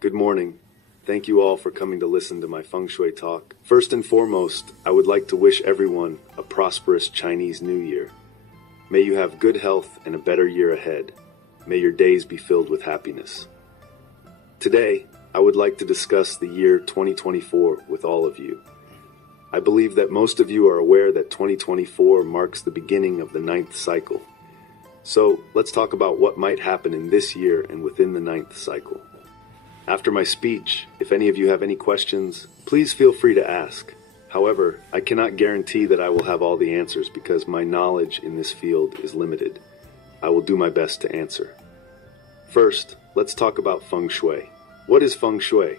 Good morning. Thank you all for coming to listen to my Feng Shui talk. First and foremost, I would like to wish everyone a prosperous Chinese New Year. May you have good health and a better year ahead. May your days be filled with happiness. Today, I would like to discuss the year 2024 with all of you. I believe that most of you are aware that 2024 marks the beginning of the 9th cycle. So, let's talk about what might happen in this year and within the 9th cycle. After my speech, if any of you have any questions, please feel free to ask. However, I cannot guarantee that I will have all the answers because my knowledge in this field is limited. I will do my best to answer. First, let's talk about Feng Shui. What is Feng Shui?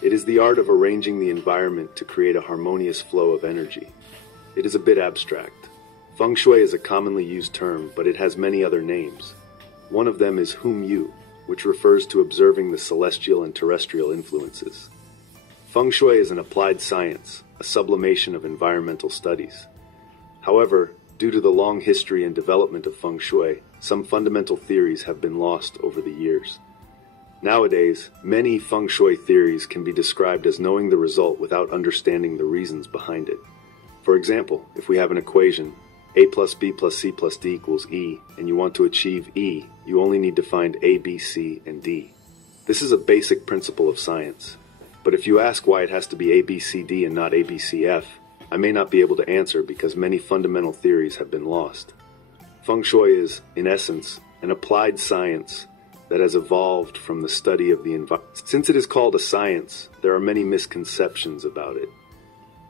It is the art of arranging the environment to create a harmonious flow of energy. It is a bit abstract. Feng Shui is a commonly used term, but it has many other names. One of them is Hum Yu, which refers to observing the celestial and terrestrial influences. Feng Shui is an applied science, a sublimation of environmental studies. However, due to the long history and development of Feng Shui, some fundamental theories have been lost over the years. Nowadays, many Feng Shui theories can be described as knowing the result without understanding the reasons behind it. For example, if we have an equation, A plus B plus C plus D equals E, and you want to achieve E, you only need to find A, B, C, and D. This is a basic principle of science. But if you ask why it has to be A, B, C, D and not A, B, C, F, I may not be able to answer because many fundamental theories have been lost. Feng Shui is, in essence, an applied science that has evolved from the study of the environment. Since it is called a science, there are many misconceptions about it.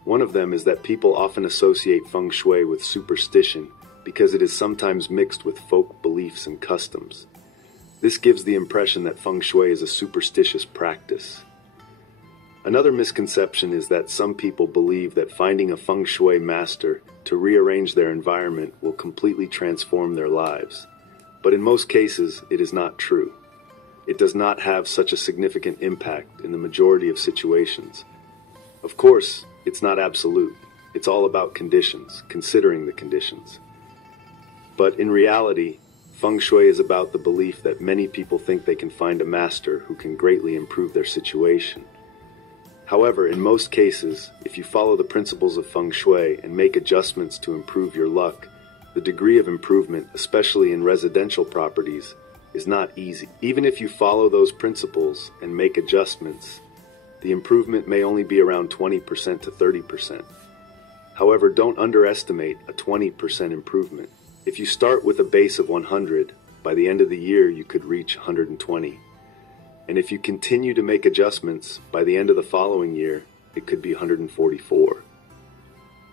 One of them is that people often associate Feng Shui with superstition because it is sometimes mixed with folk beliefs and customs. This gives the impression that Feng Shui is a superstitious practice. Another misconception is that some people believe that finding a Feng Shui master to rearrange their environment will completely transform their lives. But in most cases, it is not true. It does not have such a significant impact in the majority of situations. Of course, it's not absolute. It's all about conditions, considering the conditions. But in reality, Feng Shui is about the belief that many people think they can find a master who can greatly improve their situation. However, in most cases, if you follow the principles of Feng Shui and make adjustments to improve your luck, the degree of improvement, especially in residential properties, is not easy. Even if you follow those principles and make adjustments, the improvement may only be around 20% to 30%. However, don't underestimate a 20% improvement. If you start with a base of 100, by the end of the year you could reach 120. And if you continue to make adjustments, by the end of the following year, it could be 144.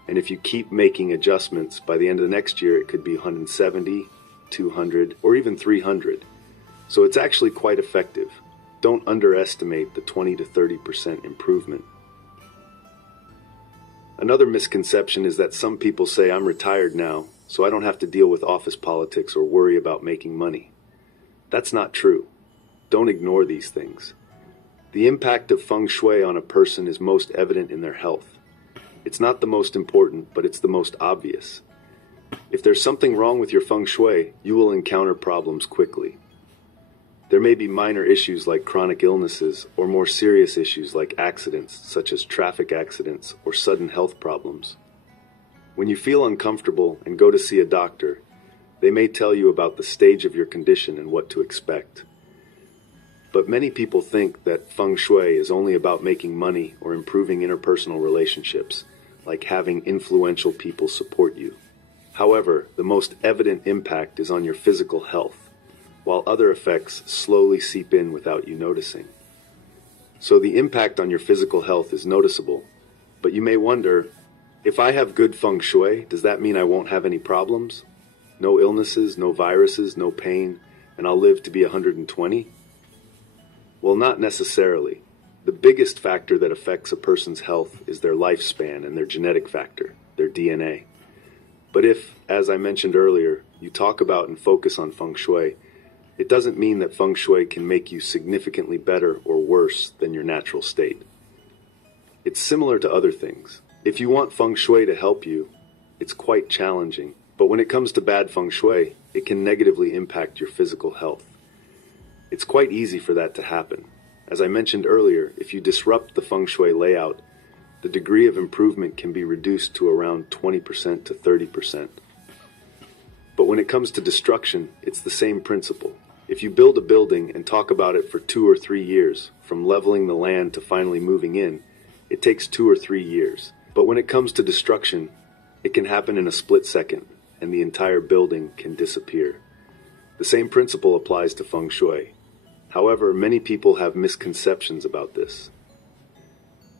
And if you keep making adjustments, by the end of the next year, it could be 170, 200, or even 300. So it's actually quite effective. Don't underestimate the 20 to 30% improvement. Another misconception is that some people say, I'm retired now, so I don't have to deal with office politics or worry about making money. That's not true. Don't ignore these things. The impact of Feng Shui on a person is most evident in their health. It's not the most important, but it's the most obvious. If there's something wrong with your Feng Shui, you will encounter problems quickly. There may be minor issues like chronic illnesses or more serious issues like accidents, such as traffic accidents or sudden health problems. When you feel uncomfortable and go to see a doctor, they may tell you about the stage of your condition and what to expect. But many people think that Feng Shui is only about making money or improving interpersonal relationships, like having influential people support you. However, the most evident impact is on your physical health, while other effects slowly seep in without you noticing. So the impact on your physical health is noticeable, but you may wonder, if I have good Feng Shui, does that mean I won't have any problems? No illnesses, no viruses, no pain, and I'll live to be 120? Well, not necessarily. The biggest factor that affects a person's health is their lifespan and their genetic factor, their DNA. But if, as I mentioned earlier, you talk about and focus on Feng Shui, it doesn't mean that Feng Shui can make you significantly better or worse than your natural state. It's similar to other things. If you want Feng Shui to help you, it's quite challenging. But when it comes to bad Feng Shui, it can negatively impact your physical health. It's quite easy for that to happen. As I mentioned earlier, if you disrupt the feng shui layout, the degree of improvement can be reduced to around 20% to 30%. But when it comes to destruction, it's the same principle. If you build a building and talk about it for 2 or 3 years, from leveling the land to finally moving in, it takes 2 or 3 years. But when it comes to destruction, it can happen in a split second, and the entire building can disappear. The same principle applies to feng shui. However, many people have misconceptions about this.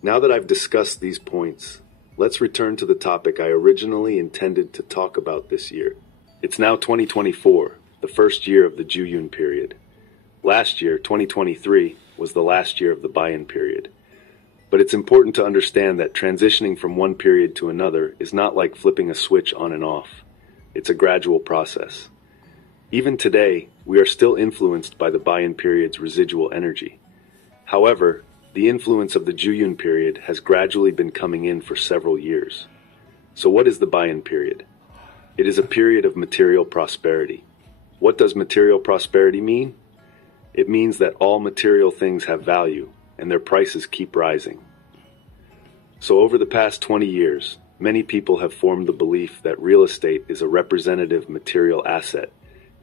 Now that I've discussed these points, let's return to the topic I originally intended to talk about this year. It's now 2024, the first year of the Juyun period. Last year, 2023, was the last year of the Bayan period. But it's important to understand that transitioning from one period to another is not like flipping a switch on and off. It's a gradual process. Even today, we are still influenced by the Bayan period's residual energy. However, the influence of the Juyun period has gradually been coming in for several years. So what is the Bayan period? It is a period of material prosperity. What does material prosperity mean? It means that all material things have value, and their prices keep rising. So over the past 20 years, many people have formed the belief that real estate is a representative material asset,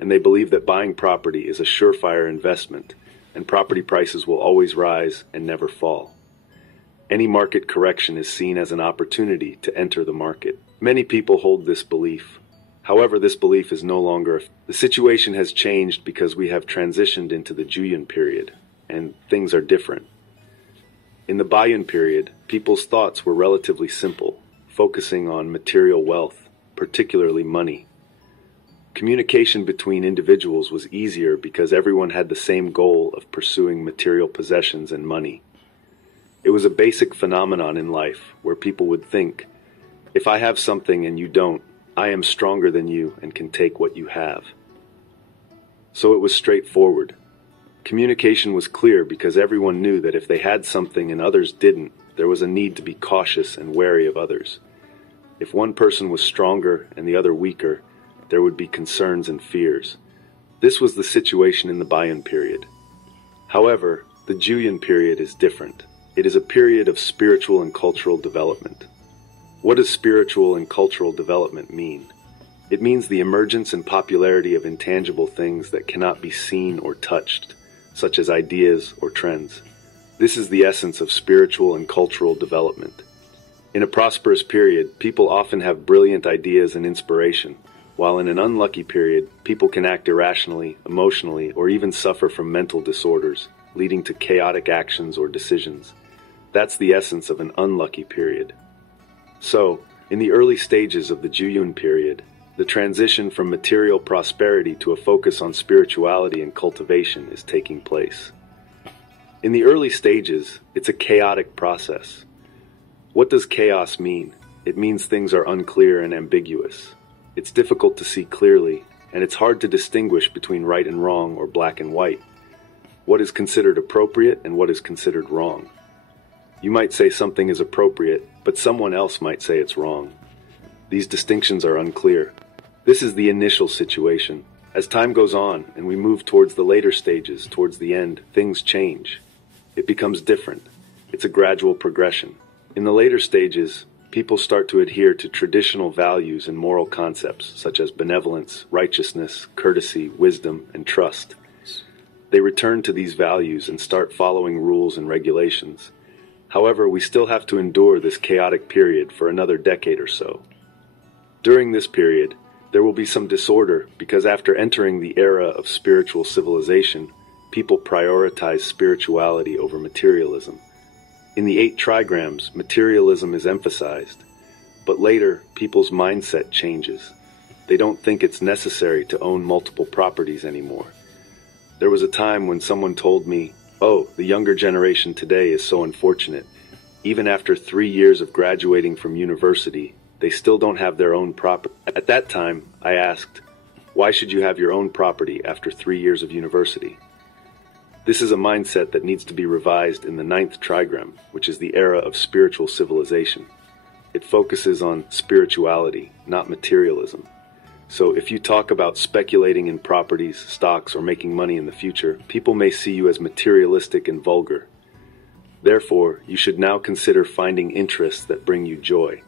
and they believe that buying property is a surefire investment, and property prices will always rise and never fall. Any market correction is seen as an opportunity to enter the market. Many people hold this belief. However, this belief is no longer. The situation has changed because we have transitioned into the Juyun period, and things are different. In the Bayan period, people's thoughts were relatively simple, focusing on material wealth, particularly money. Communication between individuals was easier because everyone had the same goal of pursuing material possessions and money. It was a basic phenomenon in life where people would think, if I have something and you don't, I am stronger than you and can take what you have. So it was straightforward. Communication was clear because everyone knew that if they had something and others didn't, there was a need to be cautious and wary of others. If one person was stronger and the other weaker, there would be concerns and fears. This was the situation in the Bayan period. However, the Juyun period is different. It is a period of spiritual and cultural development. What does spiritual and cultural development mean? It means the emergence and popularity of intangible things that cannot be seen or touched, such as ideas or trends. This is the essence of spiritual and cultural development. In a prosperous period, people often have brilliant ideas and inspiration, while in an unlucky period, people can act irrationally, emotionally, or even suffer from mental disorders, leading to chaotic actions or decisions. That's the essence of an unlucky period. So, in the early stages of the Juyun period, the transition from material prosperity to a focus on spirituality and cultivation is taking place. In the early stages, it's a chaotic process. What does chaos mean? It means things are unclear and ambiguous. It's difficult to see clearly, and it's hard to distinguish between right and wrong or black and white. What is considered appropriate and what is considered wrong? You might say something is appropriate, but someone else might say it's wrong. These distinctions are unclear. This is the initial situation. As time goes on and we move towards the later stages, towards the end, things change. It becomes different. It's a gradual progression. In the later stages, people start to adhere to traditional values and moral concepts such as benevolence, righteousness, courtesy, wisdom, and trust. They return to these values and start following rules and regulations. However, we still have to endure this chaotic period for another decade or so. During this period, there will be some disorder because after entering the era of spiritual civilization, people prioritize spirituality over materialism. In the 8 trigrams, materialism is emphasized, but later, people's mindset changes. They don't think it's necessary to own multiple properties anymore. There was a time when someone told me, "Oh, the younger generation today is so unfortunate. Even after 3 years of graduating from university, they still don't have their own property." At that time, I asked, "Why should you have your own property after 3 years of university?" This is a mindset that needs to be revised in the 9th trigram, which is the era of spiritual civilization. It focuses on spirituality, not materialism. So if you talk about speculating in properties, stocks, or making money in the future, people may see you as materialistic and vulgar. Therefore, you should now consider finding interests that bring you joy.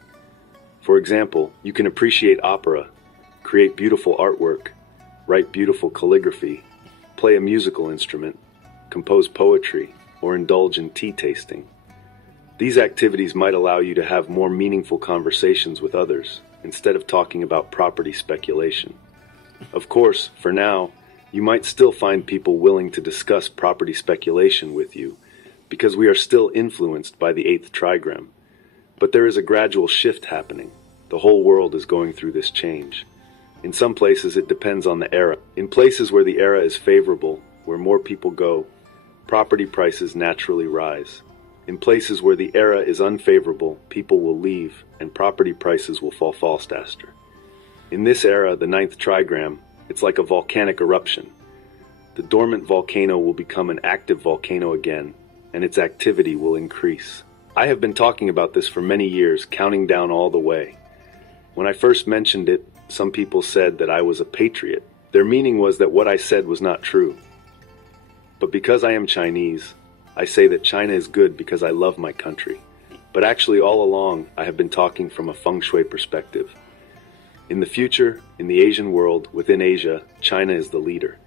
For example, you can appreciate opera, create beautiful artwork, write beautiful calligraphy, play a musical instrument, compose poetry, or indulge in tea tasting. These activities might allow you to have more meaningful conversations with others instead of talking about property speculation. Of course, for now, you might still find people willing to discuss property speculation with you because we are still influenced by the eighth trigram. But there is a gradual shift happening. The whole world is going through this change. In some places, it depends on the era. In places where the era is favorable, where more people go, property prices naturally rise. In places where the era is unfavorable, people will leave and property prices will fall faster. In this era, the ninth trigram, it's like a volcanic eruption. The dormant volcano will become an active volcano again, and its activity will increase. I have been talking about this for many years, counting down all the way. When I first mentioned it, some people said that I was a patriot. Their meaning was that what I said was not true. But because I am Chinese, I say that China is good because I love my country. But actually, all along, I have been talking from a FengShui perspective. In the future, in the Asian world, within Asia, China is the leader.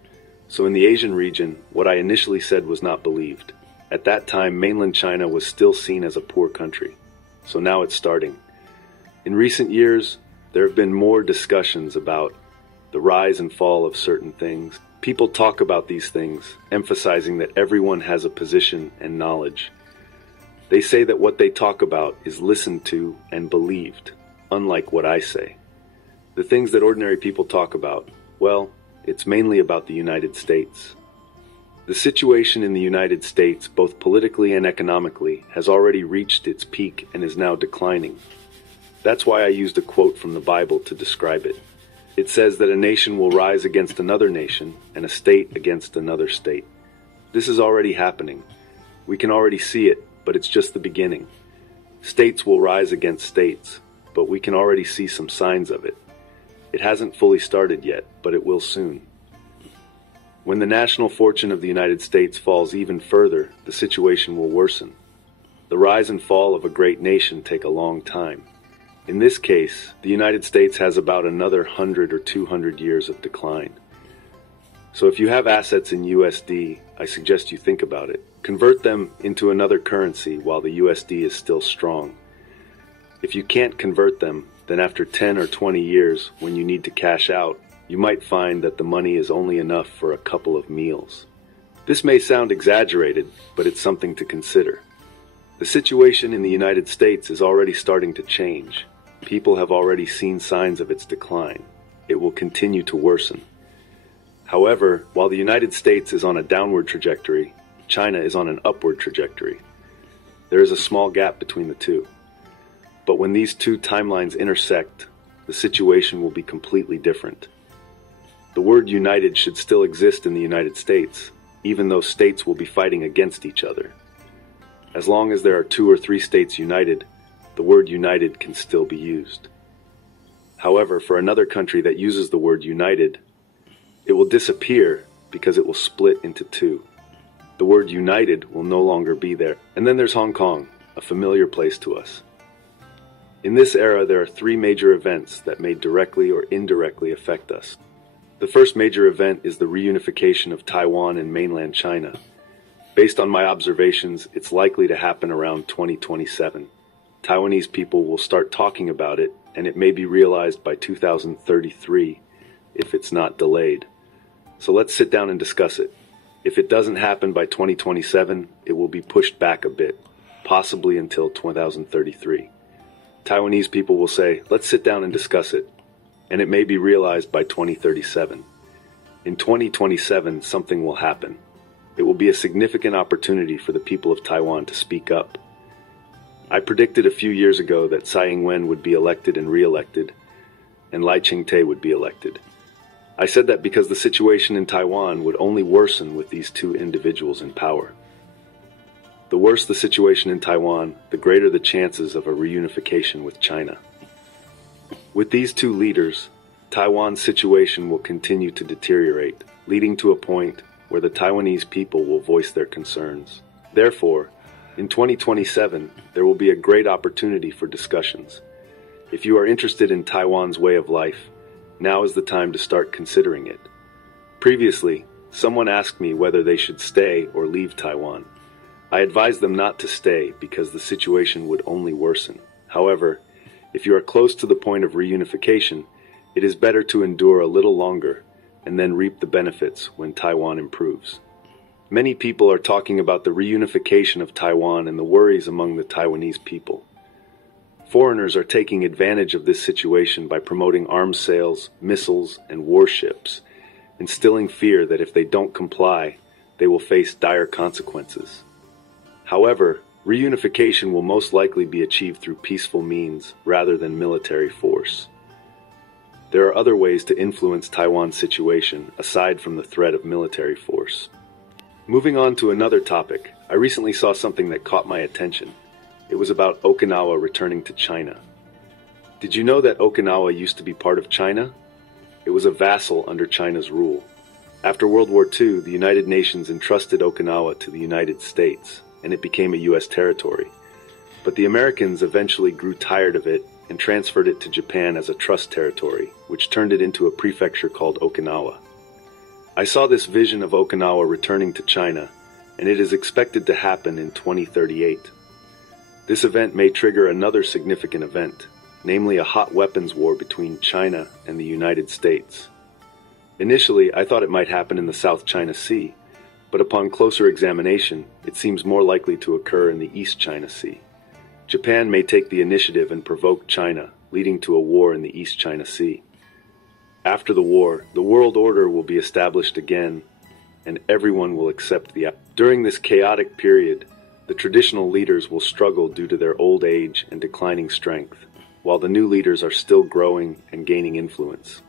So in the Asian region, what I initially said was not believed. At that time, mainland China was still seen as a poor country. So now it's starting. In recent years, there have been more discussions about the rise and fall of certain things. People talk about these things, emphasizing that everyone has a position and knowledge. They say that what they talk about is listened to and believed, unlike what I say. The things that ordinary people talk about, well, it's mainly about the United States. The situation in the United States, both politically and economically, has already reached its peak and is now declining. That's why I used a quote from the Bible to describe it. It says that a nation will rise against another nation and a state against another state. This is already happening. We can already see it, but it's just the beginning. States will rise against states, but we can already see some signs of it. It hasn't fully started yet, but it will soon. When the national fortune of the United States falls even further, the situation will worsen. The rise and fall of a great nation take a long time. In this case, the United States has about another 100 or 200 years of decline. So if you have assets in USD, I suggest you think about it. Convert them into another currency while the USD is still strong. If you can't convert them, then after 10 or 20 years, when you need to cash out, you might find that the money is only enough for a couple of meals. This may sound exaggerated, but it's something to consider. The situation in the United States is already starting to change. People have already seen signs of its decline. It will continue to worsen. However, while the United States is on a downward trajectory, China is on an upward trajectory. There is a small gap between the two. But when these two timelines intersect, the situation will be completely different. The word united should still exist in the United States, even though states will be fighting against each other. As long as there are 2 or 3 states united, the word united can still be used. However, for another country that uses the word united, it will disappear because it will split into 2. The word united will no longer be there. And then there's Hong Kong, a familiar place to us. In this era, there are 3 major events that may directly or indirectly affect us. The first major event is the reunification of Taiwan and mainland China. Based on my observations, it's likely to happen around 2027. Taiwanese people will start talking about it, and it may be realized by 2033 if it's not delayed. So let's sit down and discuss it. If it doesn't happen by 2027, it will be pushed back a bit, possibly until 2033. Taiwanese people will say, let's sit down and discuss it, and it may be realized by 2037. In 2027, something will happen. It will be a significant opportunity for the people of Taiwan to speak up. I predicted a few years ago that Tsai Ing-wen would be elected and re-elected, and Lai Ching-te would be elected. I said that because the situation in Taiwan would only worsen with these 2 individuals in power. The worse the situation in Taiwan, the greater the chances of a reunification with China. With these 2 leaders, Taiwan's situation will continue to deteriorate, leading to a point where the Taiwanese people will voice their concerns. Therefore, in 2027, there will be a great opportunity for discussions. If you are interested in Taiwan's way of life, now is the time to start considering it. Previously, someone asked me whether they should stay or leave Taiwan. I advised them not to stay because the situation would only worsen. However, if you are close to the point of reunification, it is better to endure a little longer and then reap the benefits when Taiwan improves. Many people are talking about the reunification of Taiwan and the worries among the Taiwanese people. Foreigners are taking advantage of this situation by promoting arms sales, missiles, and warships, instilling fear that if they don't comply, they will face dire consequences. However, reunification will most likely be achieved through peaceful means rather than military force. There are other ways to influence Taiwan's situation aside from the threat of military force. Moving on to another topic, I recently saw something that caught my attention. It was about Okinawa returning to China. Did you know that Okinawa used to be part of China? It was a vassal under China's rule. After World War II, the United Nations entrusted Okinawa to the United States, and it became a U.S. territory. But the Americans eventually grew tired of it and transferred it to Japan as a trust territory, which turned it into a prefecture called Okinawa. I saw this vision of Okinawa returning to China, and it is expected to happen in 2038. This event may trigger another significant event, namely a hot weapons war between China and the United States. Initially, I thought it might happen in the South China Sea, but upon closer examination, it seems more likely to occur in the East China Sea. Japan may take the initiative and provoke China, leading to a war in the East China Sea. After the war, the world order will be established again, and everyone will accept the... During this chaotic period, the traditional leaders will struggle due to their old age and declining strength, while the new leaders are still growing and gaining influence.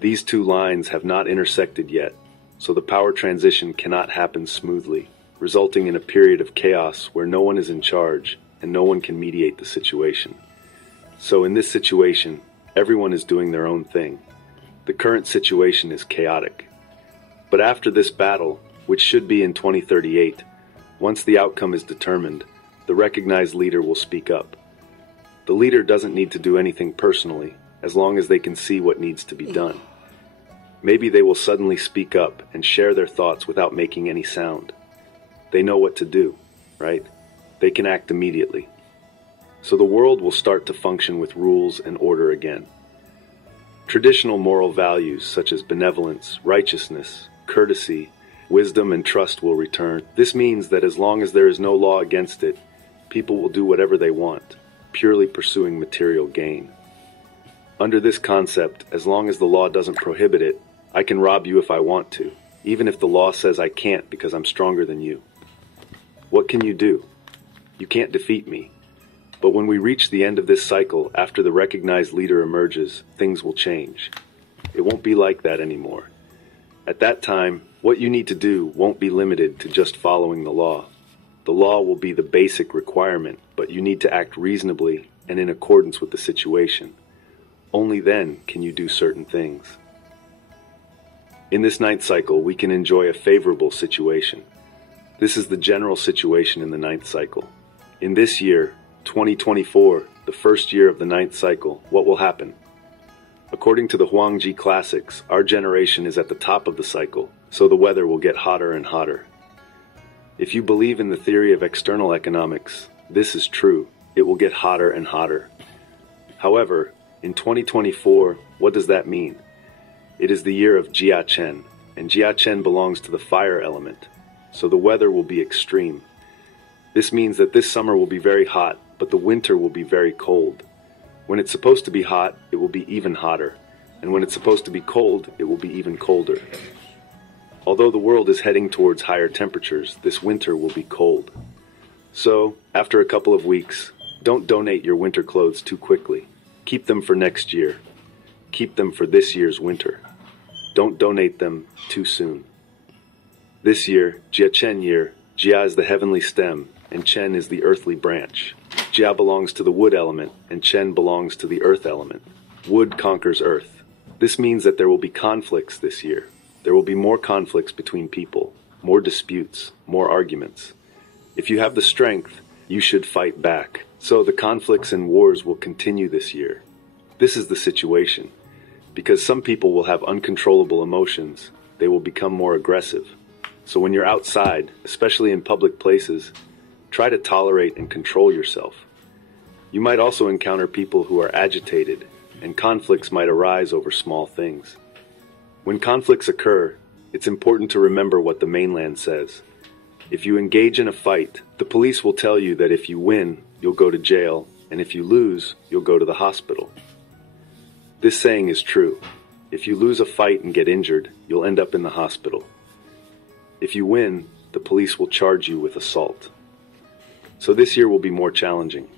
These two lines have not intersected yet, so the power transition cannot happen smoothly, resulting in a period of chaos where no one is in charge and no one can mediate the situation. So in this situation, everyone is doing their own thing. The current situation is chaotic. But after this battle, which should be in 2038, once the outcome is determined, the recognized leader will speak up. The leader doesn't need to do anything personally, as long as they can see what needs to be done. Maybe they will suddenly speak up and share their thoughts without making any sound. They know what to do, right? They can act immediately. So the world will start to function with rules and order again. Traditional moral values such as benevolence, righteousness, courtesy, wisdom, and trust will return. This means that as long as there is no law against it, people will do whatever they want, purely pursuing material gain. Under this concept, as long as the law doesn't prohibit it, I can rob you if I want to, even if the law says I can't because I'm stronger than you. What can you do? You can't defeat me. But when we reach the end of this cycle, after the recognized leader emerges, things will change. It won't be like that anymore. At that time, what you need to do won't be limited to just following the law. The law will be the basic requirement, but you need to act reasonably and in accordance with the situation. Only then can you do certain things. In this ninth cycle, we can enjoy a favorable situation. This is the general situation in the ninth cycle. In this year, 2024, the first year of the ninth cycle, what will happen? According to the Huangji classics, our generation is at the top of the cycle, so the weather will get hotter and hotter. If you believe in the theory of external economics, this is true. It will get hotter and hotter. However, in 2024, what does that mean? It is the year of Jia Chen, and Jia Chen belongs to the fire element, so the weather will be extreme. This means that this summer will be very hot, but the winter will be very cold. When it's supposed to be hot, it will be even hotter, and when it's supposed to be cold, it will be even colder. Although the world is heading towards higher temperatures, this winter will be cold. So, after a couple of weeks, don't donate your winter clothes too quickly. Keep them for next year. Keep them for this year's winter. Don't donate them too soon. This year, Jia Chen year, Jia is the heavenly stem, and Chen is the earthly branch. Jia belongs to the wood element, and Chen belongs to the earth element. Wood conquers earth. This means that there will be conflicts this year. There will be more conflicts between people, more disputes, more arguments. If you have the strength, you should fight back. So the conflicts and wars will continue this year. This is the situation. Because some people will have uncontrollable emotions, they will become more aggressive. So when you're outside, especially in public places, try to tolerate and control yourself. You might also encounter people who are agitated, and conflicts might arise over small things. When conflicts occur, it's important to remember what the mainland says. If you engage in a fight, the police will tell you that if you win, you'll go to jail, and if you lose, you'll go to the hospital. This saying is true. If you lose a fight and get injured, you'll end up in the hospital. If you win, the police will charge you with assault. So this year will be more challenging.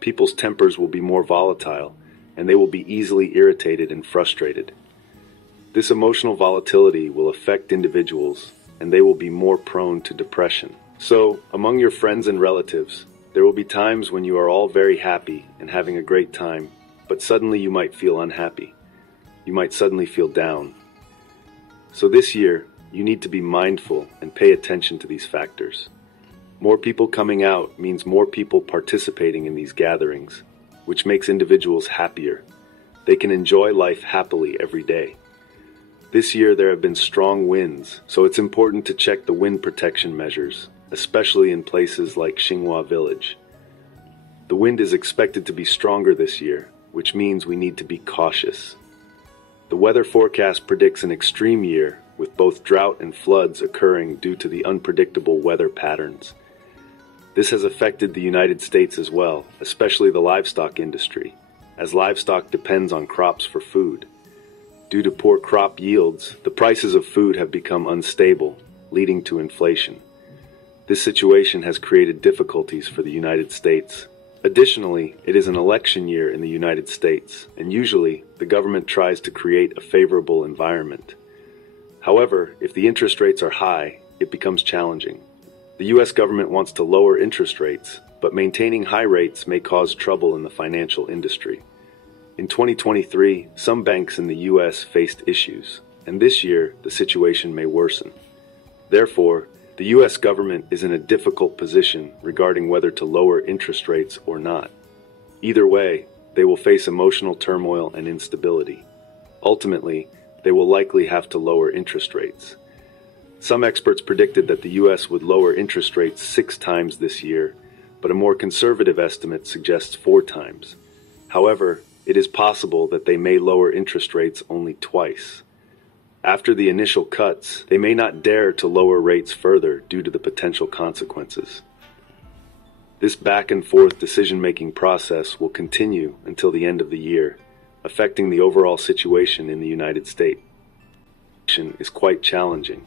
People's tempers will be more volatile, and they will be easily irritated and frustrated. This emotional volatility will affect individuals, and they will be more prone to depression. So, among your friends and relatives, there will be times when you are all very happy and having a great time, but suddenly you might feel unhappy. You might suddenly feel down. So this year, you need to be mindful and pay attention to these factors. More people coming out means more people participating in these gatherings, which makes individuals happier. They can enjoy life happily every day. This year there have been strong winds, so it's important to check the wind protection measures, especially in places like Xinhua Village. The wind is expected to be stronger this year, which means we need to be cautious. The weather forecast predicts an extreme year, with both drought and floods occurring due to the unpredictable weather patterns. This has affected the United States as well, especially the livestock industry, as livestock depends on crops for food. Due to poor crop yields, the prices of food have become unstable, leading to inflation. This situation has created difficulties for the United States. Additionally, it is an election year in the United States, and usually the government tries to create a favorable environment. However, if the interest rates are high, it becomes challenging. The U.S. government wants to lower interest rates, but maintaining high rates may cause trouble in the financial industry. In 2023, some banks in the U.S. faced issues, and this year the situation may worsen. Therefore, the U.S. government is in a difficult position regarding whether to lower interest rates or not. Either way, they will face emotional turmoil and instability. Ultimately, they will likely have to lower interest rates. Some experts predicted that the U.S. would lower interest rates 6 times this year, but a more conservative estimate suggests 4 times. However, it is possible that they may lower interest rates only twice. After the initial cuts, they may not dare to lower rates further due to the potential consequences. This back-and-forth decision-making process will continue until the end of the year, affecting the overall situation in the United States. Is quite challenging.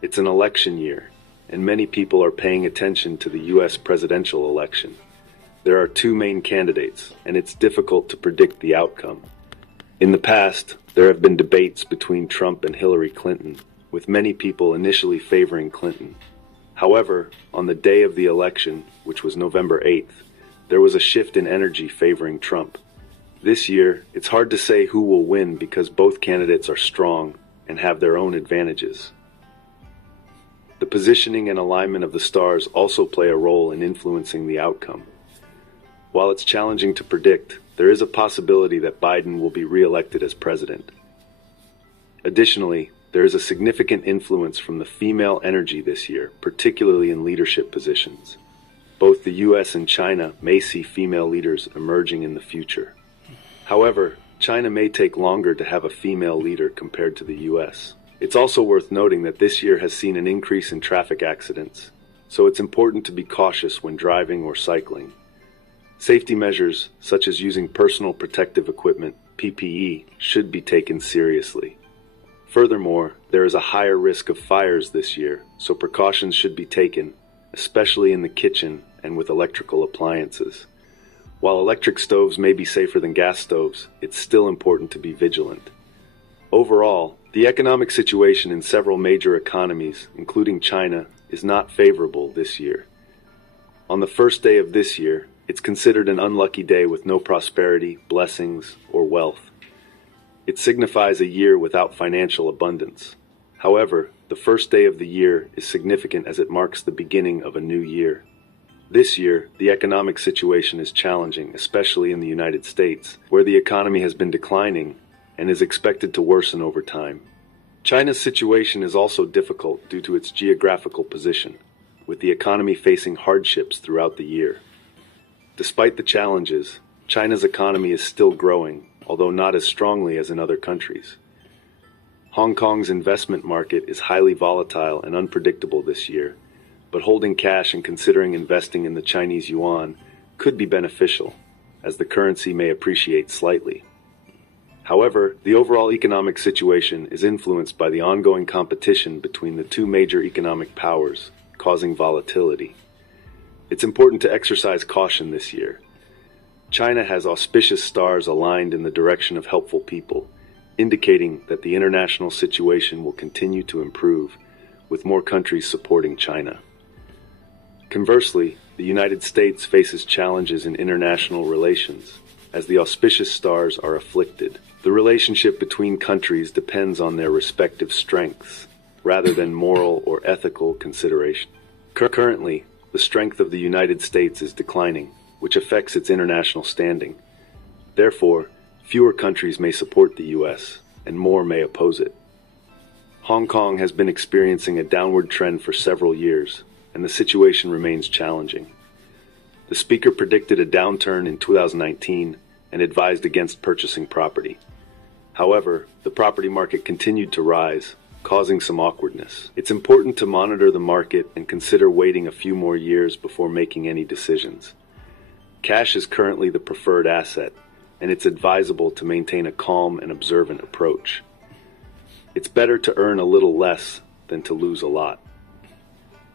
It's an election year, and many people are paying attention to the U.S. presidential election. There are 2 main candidates, and it's difficult to predict the outcome. In the past, there have been debates between Trump and Hillary Clinton, with many people initially favoring Clinton. However, on the day of the election, which was November 8th, there was a shift in energy favoring Trump. This year, it's hard to say who will win because both candidates are strong and have their own advantages. The positioning and alignment of the stars also play a role in influencing the outcome. While it's challenging to predict, there is a possibility that Biden will be re-elected as president. Additionally, there is a significant influence from the female energy this year, particularly in leadership positions. Both the US and China may see female leaders emerging in the future. However, China may take longer to have a female leader compared to the US. It's also worth noting that this year has seen an increase in traffic accidents, so it's important to be cautious when driving or cycling. Safety measures, such as using personal protective equipment, PPE, should be taken seriously. Furthermore, there is a higher risk of fires this year, so precautions should be taken, especially in the kitchen and with electrical appliances. While electric stoves may be safer than gas stoves, it's still important to be vigilant. Overall, the economic situation in several major economies, including China, is not favorable this year. On the first day of this year, it's considered an unlucky day with no prosperity, blessings, or wealth. It signifies a year without financial abundance. However, the first day of the year is significant as it marks the beginning of a new year. This year, the economic situation is challenging, especially in the United States, where the economy has been declining and is expected to worsen over time. China's situation is also difficult due to its geographical position, with the economy facing hardships throughout the year. Despite the challenges, China's economy is still growing, although not as strongly as in other countries. Hong Kong's investment market is highly volatile and unpredictable this year, but holding cash and considering investing in the Chinese yuan could be beneficial, as the currency may appreciate slightly. However, the overall economic situation is influenced by the ongoing competition between the two major economic powers, causing volatility. It's important to exercise caution this year. China has auspicious stars aligned in the direction of helpful people, indicating that the international situation will continue to improve, with more countries supporting China. Conversely, the United States faces challenges in international relations, as the auspicious stars are afflicted. The relationship between countries depends on their respective strengths, rather than moral or ethical consideration. Currently, the strength of the United States is declining, which affects its international standing. Therefore, fewer countries may support the U.S., and more may oppose it. Hong Kong has been experiencing a downward trend for several years, and the situation remains challenging. The speaker predicted a downturn in 2019 and advised against purchasing property. However, the property market continued to rise, causing some awkwardness. It's important to monitor the market and consider waiting a few more years before making any decisions. Cash is currently the preferred asset, and it's advisable to maintain a calm and observant approach. It's better to earn a little less than to lose a lot.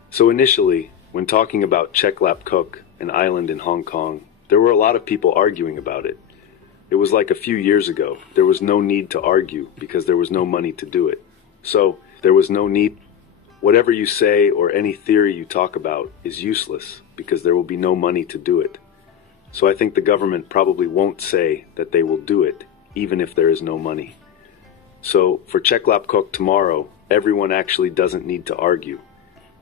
So initially, when talking about Chek Lap Kuk, an island in Hong Kong, there were a lot of people arguing about it. It was like a few years ago. There was no need to argue because there was no money to do it. So, there was no need. Whatever you say or any theory you talk about is useless because there will be no money to do it. So I think the government probably won't say that they will do it, even if there is no money. So, for Chek Lap Kuk tomorrow, everyone actually doesn't need to argue.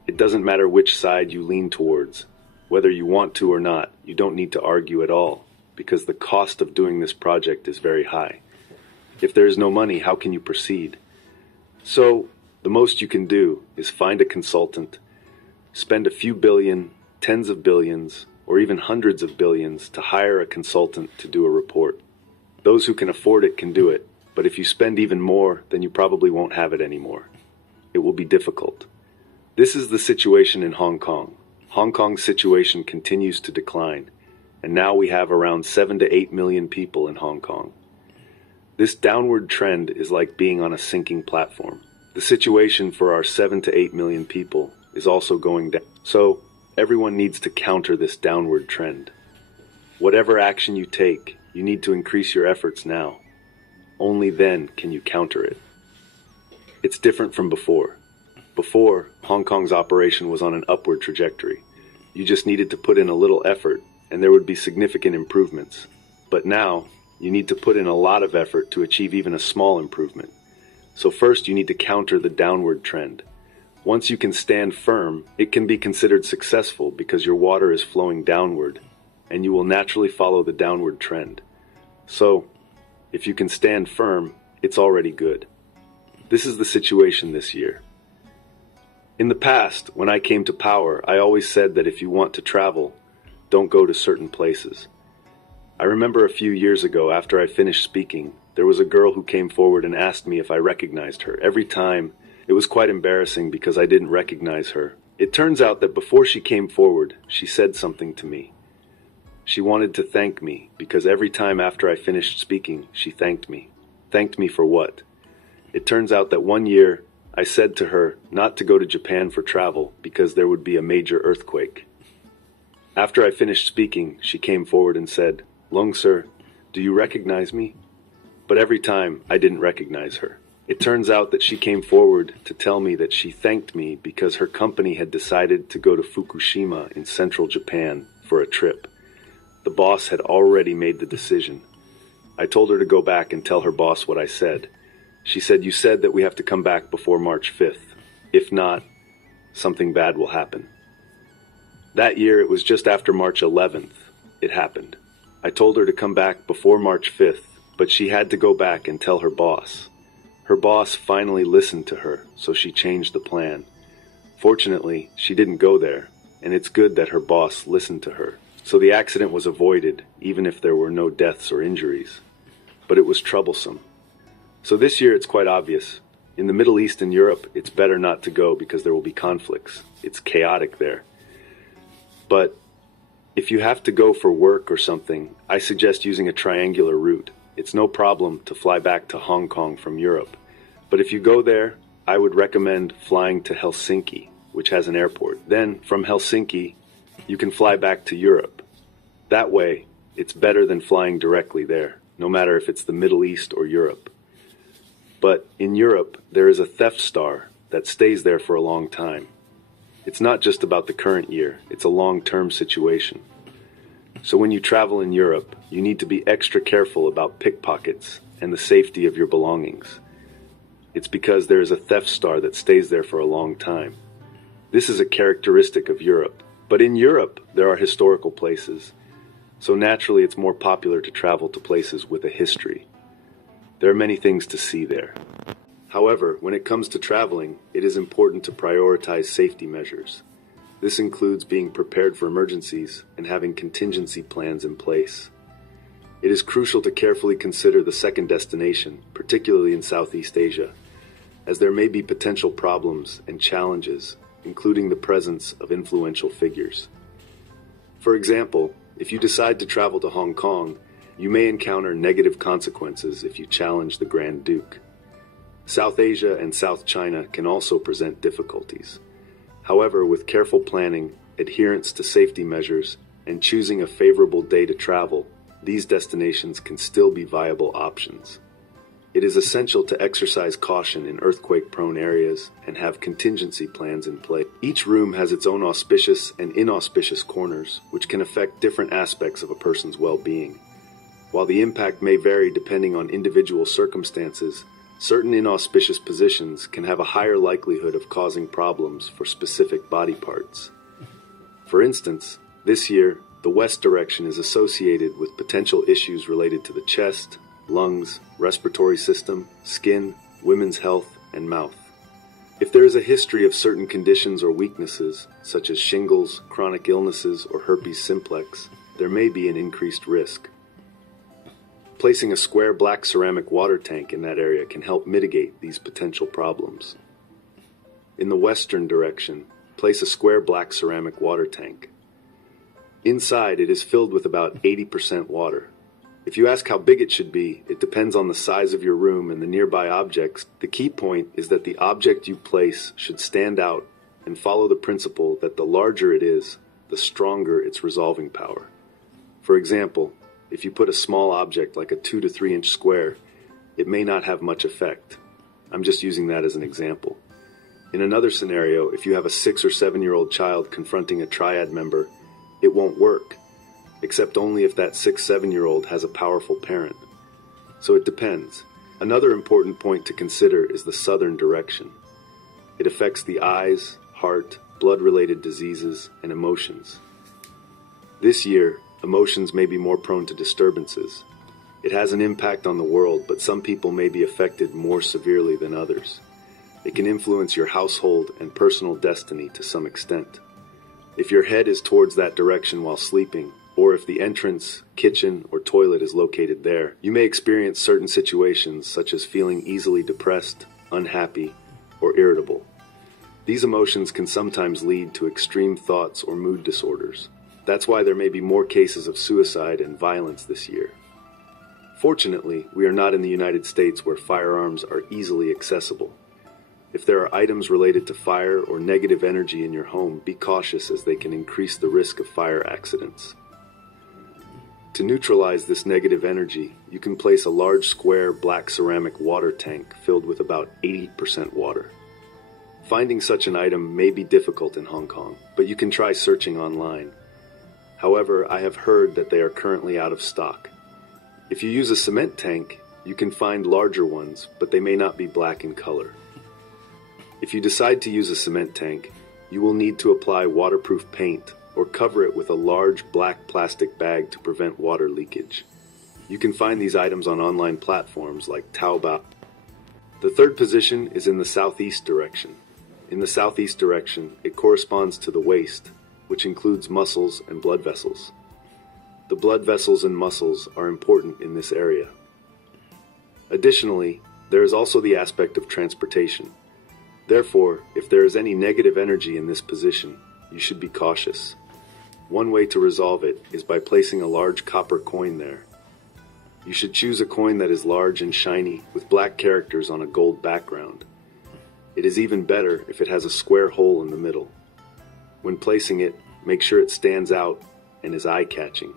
It doesn't matter which side you lean towards. Whether you want to or not, you don't need to argue at all, because the cost of doing this project is very high. If there is no money, how can you proceed? So, the most you can do is find a consultant, spend a few billion, tens of billions, or even hundreds of billions to hire a consultant to do a report. Those who can afford it can do it, but if you spend even more, then you probably won't have it anymore. It will be difficult. This is the situation in Hong Kong. Hong Kong's situation continues to decline, and now we have around 7 to 8 million people in Hong Kong. This downward trend is like being on a sinking platform. The situation for our 7 to 8 million people is also going down. So, everyone needs to counter this downward trend. Whatever action you take, you need to increase your efforts now. Only then can you counter it. It's different from before. Before, Hong Kong's operation was on an upward trajectory. You just needed to put in a little effort, and there would be significant improvements. But now, you need to put in a lot of effort to achieve even a small improvement. So first, you need to counter the downward trend. Once you can stand firm, it can be considered successful because your water is flowing downward, and you will naturally follow the downward trend. So, if you can stand firm, it's already good. This is the situation this year. In the past, when I came to power, I always said that if you want to travel, don't go to certain places. I remember a few years ago, after I finished speaking, there was a girl who came forward and asked me if I recognized her. Every time, it was quite embarrassing because I didn't recognize her. It turns out that before she came forward, she said something to me. She wanted to thank me because every time after I finished speaking, she thanked me. Thanked me for what? It turns out that one year, I said to her not to go to Japan for travel because there would be a major earthquake. After I finished speaking, she came forward and said, "Leung, sir, do you recognize me?" But every time, I didn't recognize her. It turns out that she came forward to tell me that she thanked me because her company had decided to go to Fukushima in central Japan for a trip. The boss had already made the decision. I told her to go back and tell her boss what I said. She said, "You said that we have to come back before March 5th. If not, something bad will happen." That year, it was just after March 11th. It happened. I told her to come back before March 5th, but she had to go back and tell her boss. Her boss finally listened to her, so she changed the plan. Fortunately, she didn't go there, and it's good that her boss listened to her. So the accident was avoided, even if there were no deaths or injuries. But it was troublesome. So this year, it's quite obvious. In the Middle East and Europe, it's better not to go because there will be conflicts. It's chaotic there. But if you have to go for work or something, I suggest using a triangular route. It's no problem to fly back to Hong Kong from Europe. But if you go there, I would recommend flying to Helsinki, which has an airport. Then, from Helsinki, you can fly back to Europe. That way, it's better than flying directly there, no matter if it's the Middle East or Europe. But in Europe, there is a theft star that stays there for a long time. It's not just about the current year, it's a long-term situation. So when you travel in Europe, you need to be extra careful about pickpockets and the safety of your belongings. It's because there is a theft star that stays there for a long time. This is a characteristic of Europe. But in Europe, there are historical places. So naturally, it's more popular to travel to places with a history. There are many things to see there. However, when it comes to traveling, it is important to prioritize safety measures. This includes being prepared for emergencies and having contingency plans in place. It is crucial to carefully consider the second destination, particularly in Southeast Asia, as there may be potential problems and challenges, including the presence of influential figures. For example, if you decide to travel to Hong Kong, you may encounter negative consequences if you challenge the Grand Duke. South Asia and South China can also present difficulties. However, with careful planning, adherence to safety measures, and choosing a favorable day to travel, these destinations can still be viable options. It is essential to exercise caution in earthquake-prone areas and have contingency plans in place. Each room has its own auspicious and inauspicious corners, which can affect different aspects of a person's well-being. While the impact may vary depending on individual circumstances, certain inauspicious positions can have a higher likelihood of causing problems for specific body parts. For instance, this year, the west direction is associated with potential issues related to the chest, lungs, respiratory system, skin, women's health, and mouth. If there is a history of certain conditions or weaknesses, such as shingles, chronic illnesses, or herpes simplex, there may be an increased risk. Placing a square black ceramic water tank in that area can help mitigate these potential problems. In the western direction, place a square black ceramic water tank. Inside, it is filled with about 80% water. If you ask how big it should be, it depends on the size of your room and the nearby objects. The key point is that the object you place should stand out and follow the principle that the larger it is, the stronger its resolving power. For example, if you put a small object like a 2 to 3 inch square, it may not have much effect. I'm just using that as an example. In another scenario, if you have a 6 or 7-year-old child confronting a triad member, it won't work, except only if that 6-7-year-old has a powerful parent. So it depends. Another important point to consider is the southern direction. It affects the eyes, heart, blood-related diseases, and emotions. This year, emotions may be more prone to disturbances. It has an impact on the world, but some people may be affected more severely than others. It can influence your household and personal destiny to some extent. If your head is towards that direction while sleeping, or if the entrance, kitchen, or toilet is located there, you may experience certain situations such as feeling easily depressed, unhappy, or irritable. These emotions can sometimes lead to extreme thoughts or mood disorders. That's why there may be more cases of suicide and violence this year. Fortunately, we are not in the United States where firearms are easily accessible. If there are items related to fire or negative energy in your home, be cautious as they can increase the risk of fire accidents. To neutralize this negative energy, you can place a large square black ceramic water tank filled with about 80% water. Finding such an item may be difficult in Hong Kong, but you can try searching online. However, I have heard that they are currently out of stock. If you use a cement tank, you can find larger ones, but they may not be black in color. If you decide to use a cement tank, you will need to apply waterproof paint or cover it with a large black plastic bag to prevent water leakage. You can find these items on online platforms like Taobao. The third position is in the southeast direction. In the southeast direction, it corresponds to the waist, which includes muscles and blood vessels. The blood vessels and muscles are important in this area. Additionally, there is also the aspect of transportation. Therefore, if there is any negative energy in this position, you should be cautious. One way to resolve it is by placing a large copper coin there. You should choose a coin that is large and shiny with black characters on a gold background. It is even better if it has a square hole in the middle. When placing it, make sure it stands out and is eye-catching.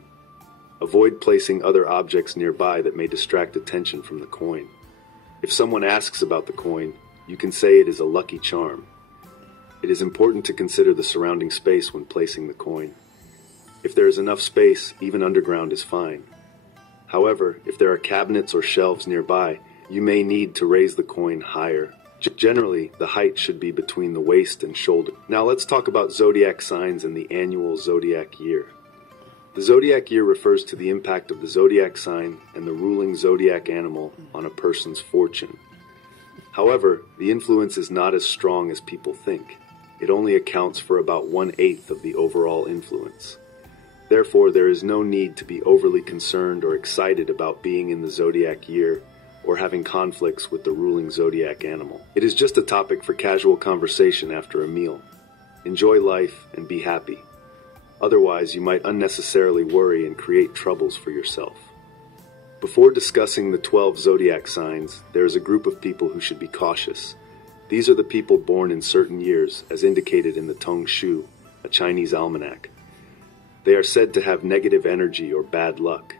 Avoid placing other objects nearby that may distract attention from the coin. If someone asks about the coin, you can say it is a lucky charm. It is important to consider the surrounding space when placing the coin. If there is enough space, even underground is fine. However, if there are cabinets or shelves nearby, you may need to raise the coin higher. Generally, the height should be between the waist and shoulder. Now let's talk about zodiac signs and the annual zodiac year. The zodiac year refers to the impact of the zodiac sign and the ruling zodiac animal on a person's fortune. However, the influence is not as strong as people think. It only accounts for about 1/8 of the overall influence. Therefore, there is no need to be overly concerned or excited about being in the zodiac year or having conflicts with the ruling zodiac animal. It is just a topic for casual conversation after a meal. Enjoy life and be happy. Otherwise, you might unnecessarily worry and create troubles for yourself. Before discussing the 12 zodiac signs, there is a group of people who should be cautious. These are the people born in certain years, as indicated in the FengShui, a Chinese almanac. They are said to have negative energy or bad luck.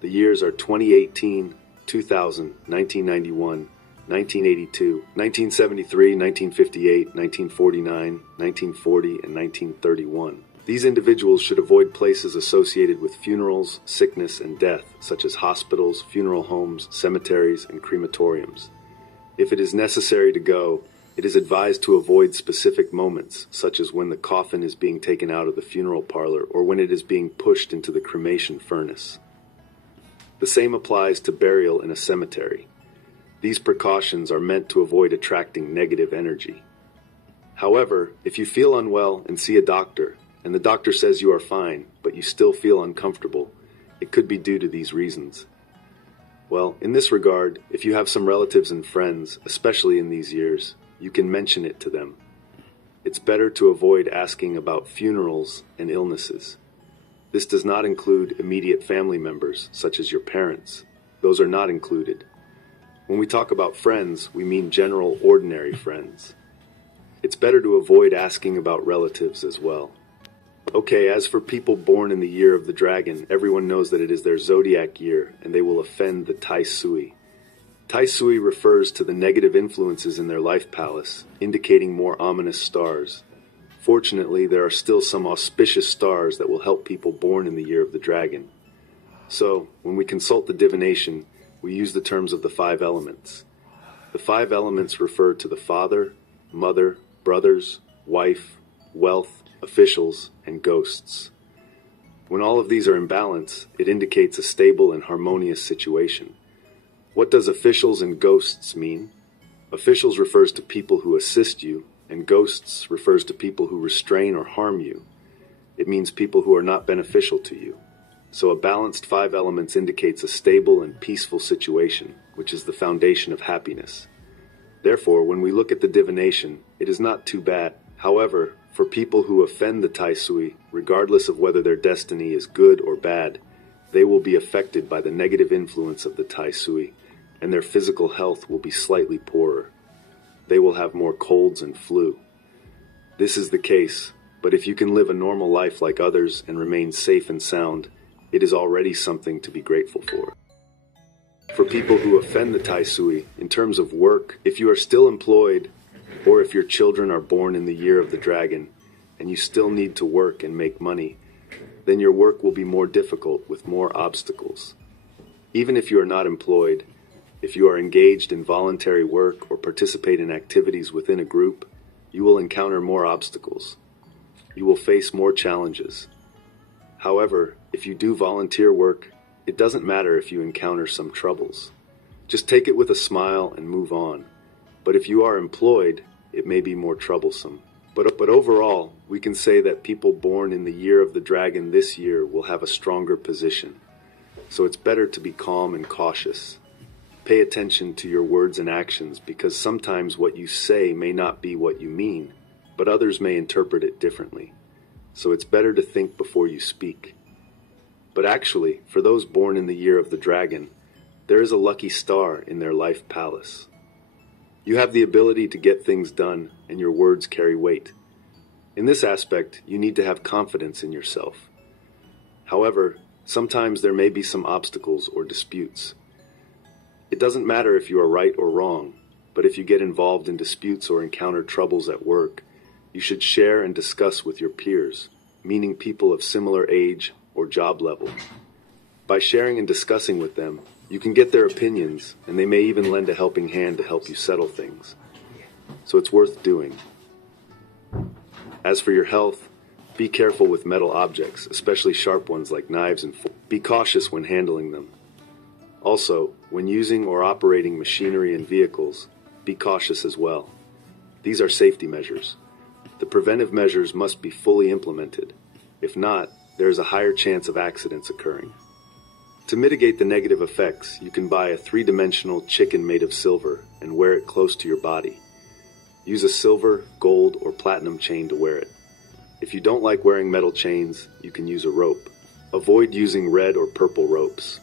The years are 2018, 2000, 1991, 1982, 1973, 1958, 1949, 1940, and 1931. These individuals should avoid places associated with funerals, sickness, and death, such as hospitals, funeral homes, cemeteries, and crematoriums. If it is necessary to go, it is advised to avoid specific moments, such as when the coffin is being taken out of the funeral parlor or when it is being pushed into the cremation furnace. The same applies to burial in a cemetery. These precautions are meant to avoid attracting negative energy. However, if you feel unwell and see a doctor, and the doctor says you are fine, but you still feel uncomfortable, it could be due to these reasons. Well, in this regard, if you have some relatives and friends, especially in these years, you can mention it to them. It's better to avoid asking about funerals and illnesses. This does not include immediate family members, such as your parents. Those are not included. When we talk about friends, we mean general, ordinary friends. It's better to avoid asking about relatives as well. Okay, as for people born in the year of the dragon, everyone knows that it is their zodiac year, and they will offend the Tai Sui. Tai Sui refers to the negative influences in their life palace, indicating more ominous stars. Fortunately, there are still some auspicious stars that will help people born in the year of the dragon. So, when we consult the divination, we use the terms of the 5 elements. The 5 elements refer to the father, mother, brothers, wife, wealth, officials, and ghosts. When all of these are in balance, it indicates a stable and harmonious situation. What does officials and ghosts mean? Officials refers to people who assist you, and ghosts refers to people who restrain or harm you. It means people who are not beneficial to you. So a balanced 5 elements indicates a stable and peaceful situation, which is the foundation of happiness. Therefore, when we look at the divination, it is not too bad. However, for people who offend the Tai Sui, regardless of whether their destiny is good or bad, they will be affected by the negative influence of the Tai Sui, and their physical health will be slightly poorer. They will have more colds and flu. This is the case, but if you can live a normal life like others and remain safe and sound, it is already something to be grateful for. For people who offend the Tai Sui, in terms of work, if you are still employed, or if your children are born in the year of the dragon, and you still need to work and make money, then your work will be more difficult with more obstacles. Even if you are not employed, if you are engaged in voluntary work or participate in activities within a group, you will encounter more obstacles. You will face more challenges. However, if you do volunteer work, it doesn't matter if you encounter some troubles. Just take it with a smile and move on. But if you are employed, it may be more troublesome. But overall, we can say that people born in the year of the dragon this year will have a stronger position. So it's better to be calm and cautious. Pay attention to your words and actions because sometimes what you say may not be what you mean, but others may interpret it differently. So it's better to think before you speak. But actually, for those born in the year of the dragon, there is a lucky star in their life palace. You have the ability to get things done, and your words carry weight. In this aspect, you need to have confidence in yourself. However, sometimes there may be some obstacles or disputes. It doesn't matter if you are right or wrong, but if you get involved in disputes or encounter troubles at work, you should share and discuss with your peers, meaning people of similar age or job level. By sharing and discussing with them, you can get their opinions, and they may even lend a helping hand to help you settle things. So it's worth doing. As for your health, be careful with metal objects, especially sharp ones like knives and forks. Be cautious when handling them. Also, when using or operating machinery and vehicles, be cautious as well. These are safety measures. The preventive measures must be fully implemented. If not, there is a higher chance of accidents occurring. To mitigate the negative effects, you can buy a three-dimensional chicken made of silver and wear it close to your body. Use a silver, gold, or platinum chain to wear it. If you don't like wearing metal chains, you can use a rope. Avoid using red or purple ropes.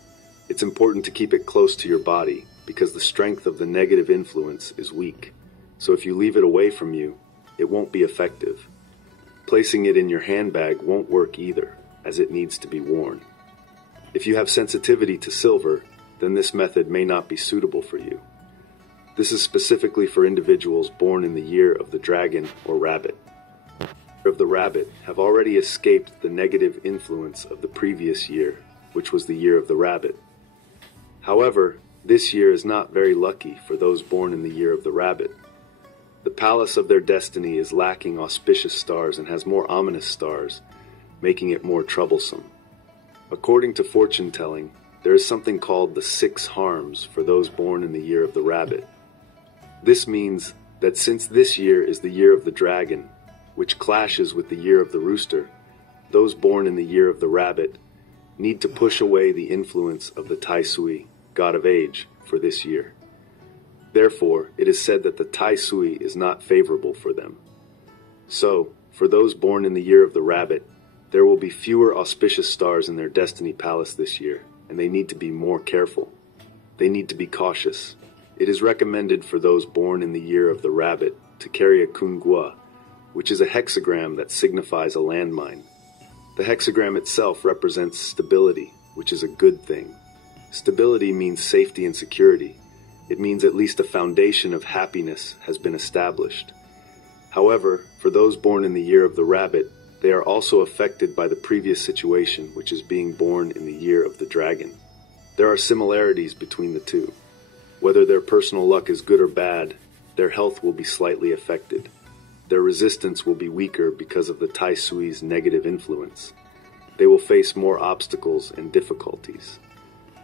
It's important to keep it close to your body because the strength of the negative influence is weak. So if you leave it away from you, it won't be effective. Placing it in your handbag won't work either, as it needs to be worn. If you have sensitivity to silver, then this method may not be suitable for you. This is specifically for individuals born in the year of the dragon or rabbit. Of the rabbit have already escaped the negative influence of the previous year, which was the year of the rabbit. However, this year is not very lucky for those born in the year of the rabbit. The palace of their destiny is lacking auspicious stars and has more ominous stars, making it more troublesome. According to fortune telling, there is something called the 6 harms for those born in the year of the rabbit. This means that since this year is the year of the dragon, which clashes with the year of the rooster, those born in the year of the rabbit need to push away the influence of the Tai Sui, god of age, for this year. Therefore, it is said that the Tai Sui is not favorable for them. So, for those born in the year of the rabbit, there will be fewer auspicious stars in their destiny palace this year, and they need to be more careful. They need to be cautious. It is recommended for those born in the year of the rabbit to carry a kungwa, which is a hexagram that signifies a landmine. The hexagram itself represents stability, which is a good thing. Stability means safety and security. It means at least a foundation of happiness has been established. However, for those born in the year of the rabbit, they are also affected by the previous situation, which is being born in the year of the dragon. There are similarities between the two. Whether their personal luck is good or bad, their health will be slightly affected. Their resistance will be weaker because of the Tai Sui's negative influence. They will face more obstacles and difficulties.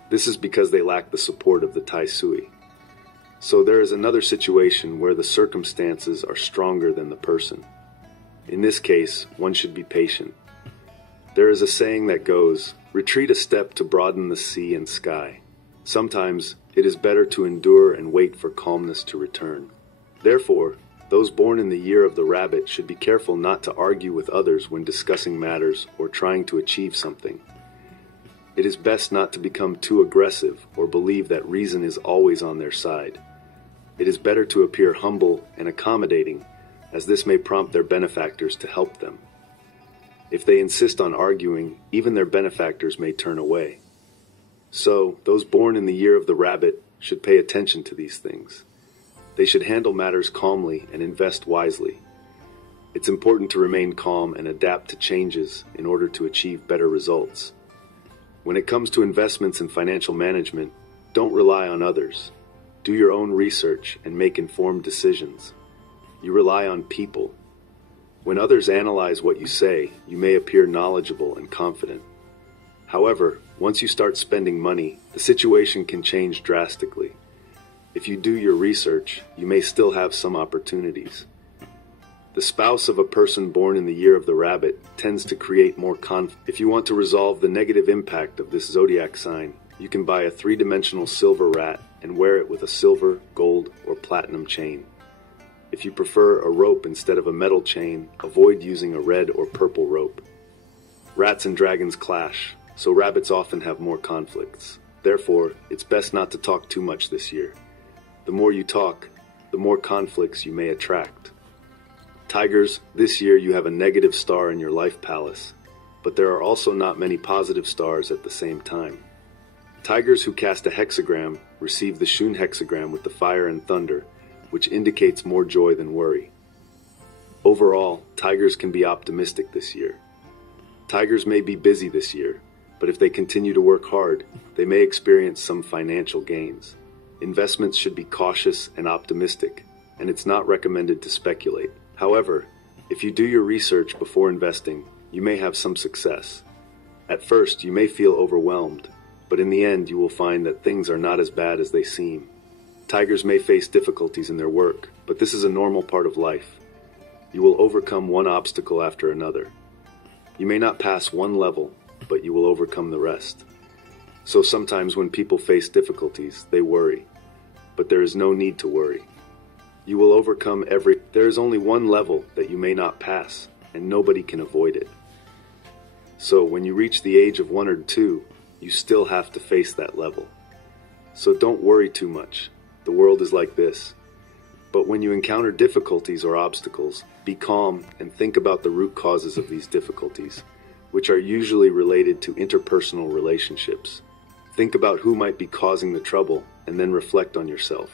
This is because they lack the support of the Tai Sui. So there is another situation where the circumstances are stronger than the person. In this case, one should be patient. There is a saying that goes, "Retreat a step to broaden the sea and sky." Sometimes it is better to endure and wait for calmness to return. Therefore, those born in the year of the rabbit should be careful not to argue with others when discussing matters or trying to achieve something. It is best not to become too aggressive or believe that reason is always on their side. It is better to appear humble and accommodating, as this may prompt their benefactors to help them. If they insist on arguing, even their benefactors may turn away. So, those born in the year of the rabbit should pay attention to these things. They should handle matters calmly and invest wisely. It's important to remain calm and adapt to changes in order to achieve better results. When it comes to investments and financial management, don't rely on others. Do your own research and make informed decisions. You rely on people. When others analyze what you say, you may appear knowledgeable and confident. However, once you start spending money, the situation can change drastically. If you do your research, you may still have some opportunities. The spouse of a person born in the year of the rabbit tends to create more conflict. If you want to resolve the negative impact of this zodiac sign, you can buy a three-dimensional silver rat and wear it with a silver, gold, or platinum chain. If you prefer a rope instead of a metal chain, avoid using a red or purple rope. Rats and dragons clash, so rabbits often have more conflicts. Therefore, it's best not to talk too much this year. The more you talk, the more conflicts you may attract. Tigers, this year you have a negative star in your life palace, but there are also not many positive stars at the same time. Tigers who cast a hexagram receive the Shun hexagram with the fire and thunder, which indicates more joy than worry. Overall, tigers can be optimistic this year. Tigers may be busy this year, but if they continue to work hard, they may experience some financial gains. Investments should be cautious and optimistic, and it's not recommended to speculate. However, if you do your research before investing, you may have some success. At first, you may feel overwhelmed, but in the end, you will find that things are not as bad as they seem. Tigers may face difficulties in their work, but this is a normal part of life. You will overcome one obstacle after another. You may not pass one level, but you will overcome the rest. So sometimes when people face difficulties, they worry. But there is no need to worry. You will overcome There is only one level that you may not pass, and nobody can avoid it. So when you reach the age of 1 or 2, you still have to face that level. So don't worry too much. The world is like this. But when you encounter difficulties or obstacles, be calm and think about the root causes of these difficulties, which are usually related to interpersonal relationships. Think about who might be causing the trouble and then reflect on yourself.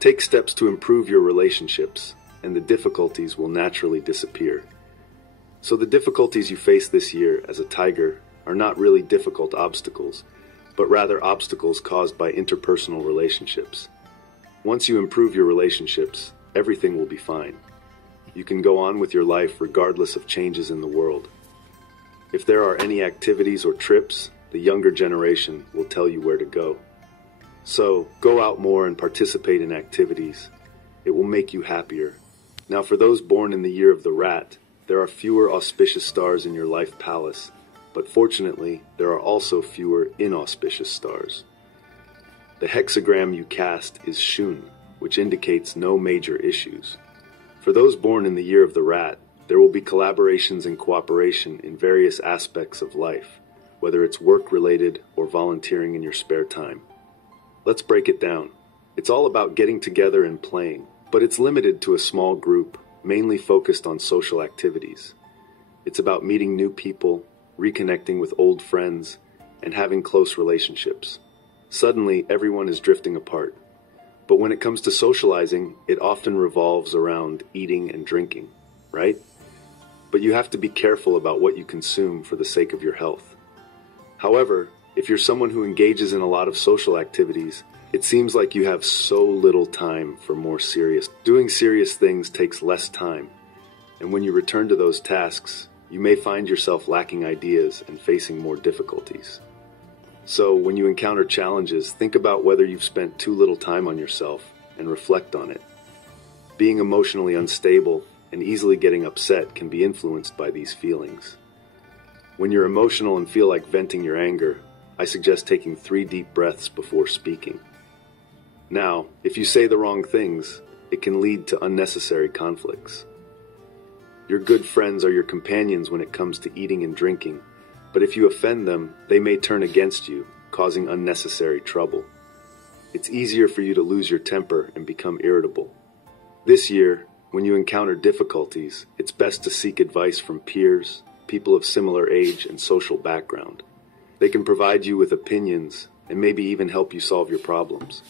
Take steps to improve your relationships, and the difficulties will naturally disappear. So the difficulties you face this year as a tiger are not really difficult obstacles, but rather obstacles caused by interpersonal relationships. Once you improve your relationships, everything will be fine. You can go on with your life regardless of changes in the world. If there are any activities or trips, the younger generation will tell you where to go. So, go out more and participate in activities. It will make you happier. Now, for those born in the year of the rat, there are fewer auspicious stars in your life palace, but fortunately, there are also fewer inauspicious stars. The hexagram you cast is Shun, which indicates no major issues. For those born in the year of the rat, there will be collaborations and cooperation in various aspects of life, whether it's work-related or volunteering in your spare time. Let's break it down. It's all about getting together and playing, but it's limited to a small group, mainly focused on social activities. It's about meeting new people, reconnecting with old friends, and having close relationships. Suddenly, everyone is drifting apart. But when it comes to socializing, it often revolves around eating and drinking, right? But you have to be careful about what you consume for the sake of your health. However, if you're someone who engages in a lot of social activities, it seems like you have so little time for more serious. Doing serious things takes less time, and when you return to those tasks, you may find yourself lacking ideas and facing more difficulties. So, when you encounter challenges, think about whether you've spent too little time on yourself and reflect on it. Being emotionally unstable and easily getting upset can be influenced by these feelings. When you're emotional and feel like venting your anger, I suggest taking 3 deep breaths before speaking. Now, if you say the wrong things, it can lead to unnecessary conflicts. Your good friends are your companions when it comes to eating and drinking, but if you offend them, they may turn against you, causing unnecessary trouble. It's easier for you to lose your temper and become irritable. This year, when you encounter difficulties, it's best to seek advice from peers, people of similar age and social background. They can provide you with opinions and maybe even help you solve your problems.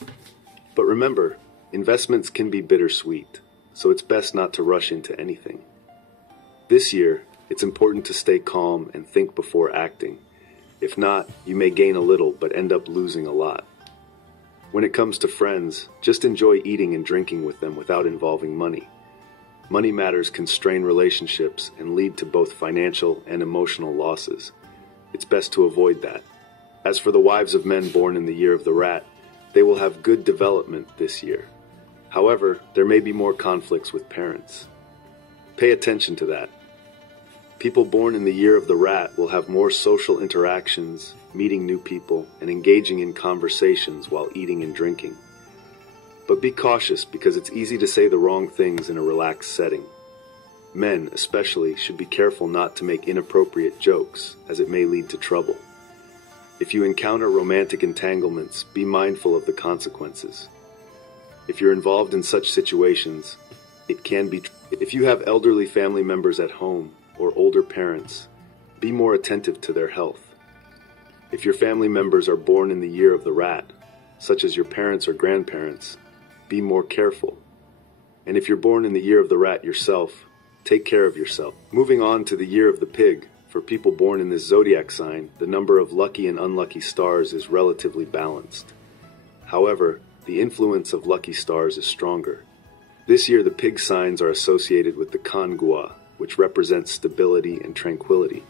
But remember, investments can be bittersweet, so it's best not to rush into anything. This year, it's important to stay calm and think before acting. If not, you may gain a little but end up losing a lot. When it comes to friends, just enjoy eating and drinking with them without involving money. Money matters can strain relationships and lead to both financial and emotional losses. It's best to avoid that. As for the wives of men born in the year of the rat, they will have good development this year. However, there may be more conflicts with parents. Pay attention to that. People born in the year of the rat will have more social interactions, meeting new people, and engaging in conversations while eating and drinking. But be cautious because it's easy to say the wrong things in a relaxed setting. Men, especially, should be careful not to make inappropriate jokes, as it may lead to trouble. If you encounter romantic entanglements, be mindful of the consequences. If you're involved in such situations, it can be. If you have elderly family members at home or older parents, be more attentive to their health. If your family members are born in the year of the rat, such as your parents or grandparents, be more careful. And if you're born in the year of the rat yourself, take care of yourself. Moving on to the year of the pig, for people born in this zodiac sign, the number of lucky and unlucky stars is relatively balanced. However, the influence of lucky stars is stronger. This year, the pig signs are associated with the Kangua, which represents stability and tranquility.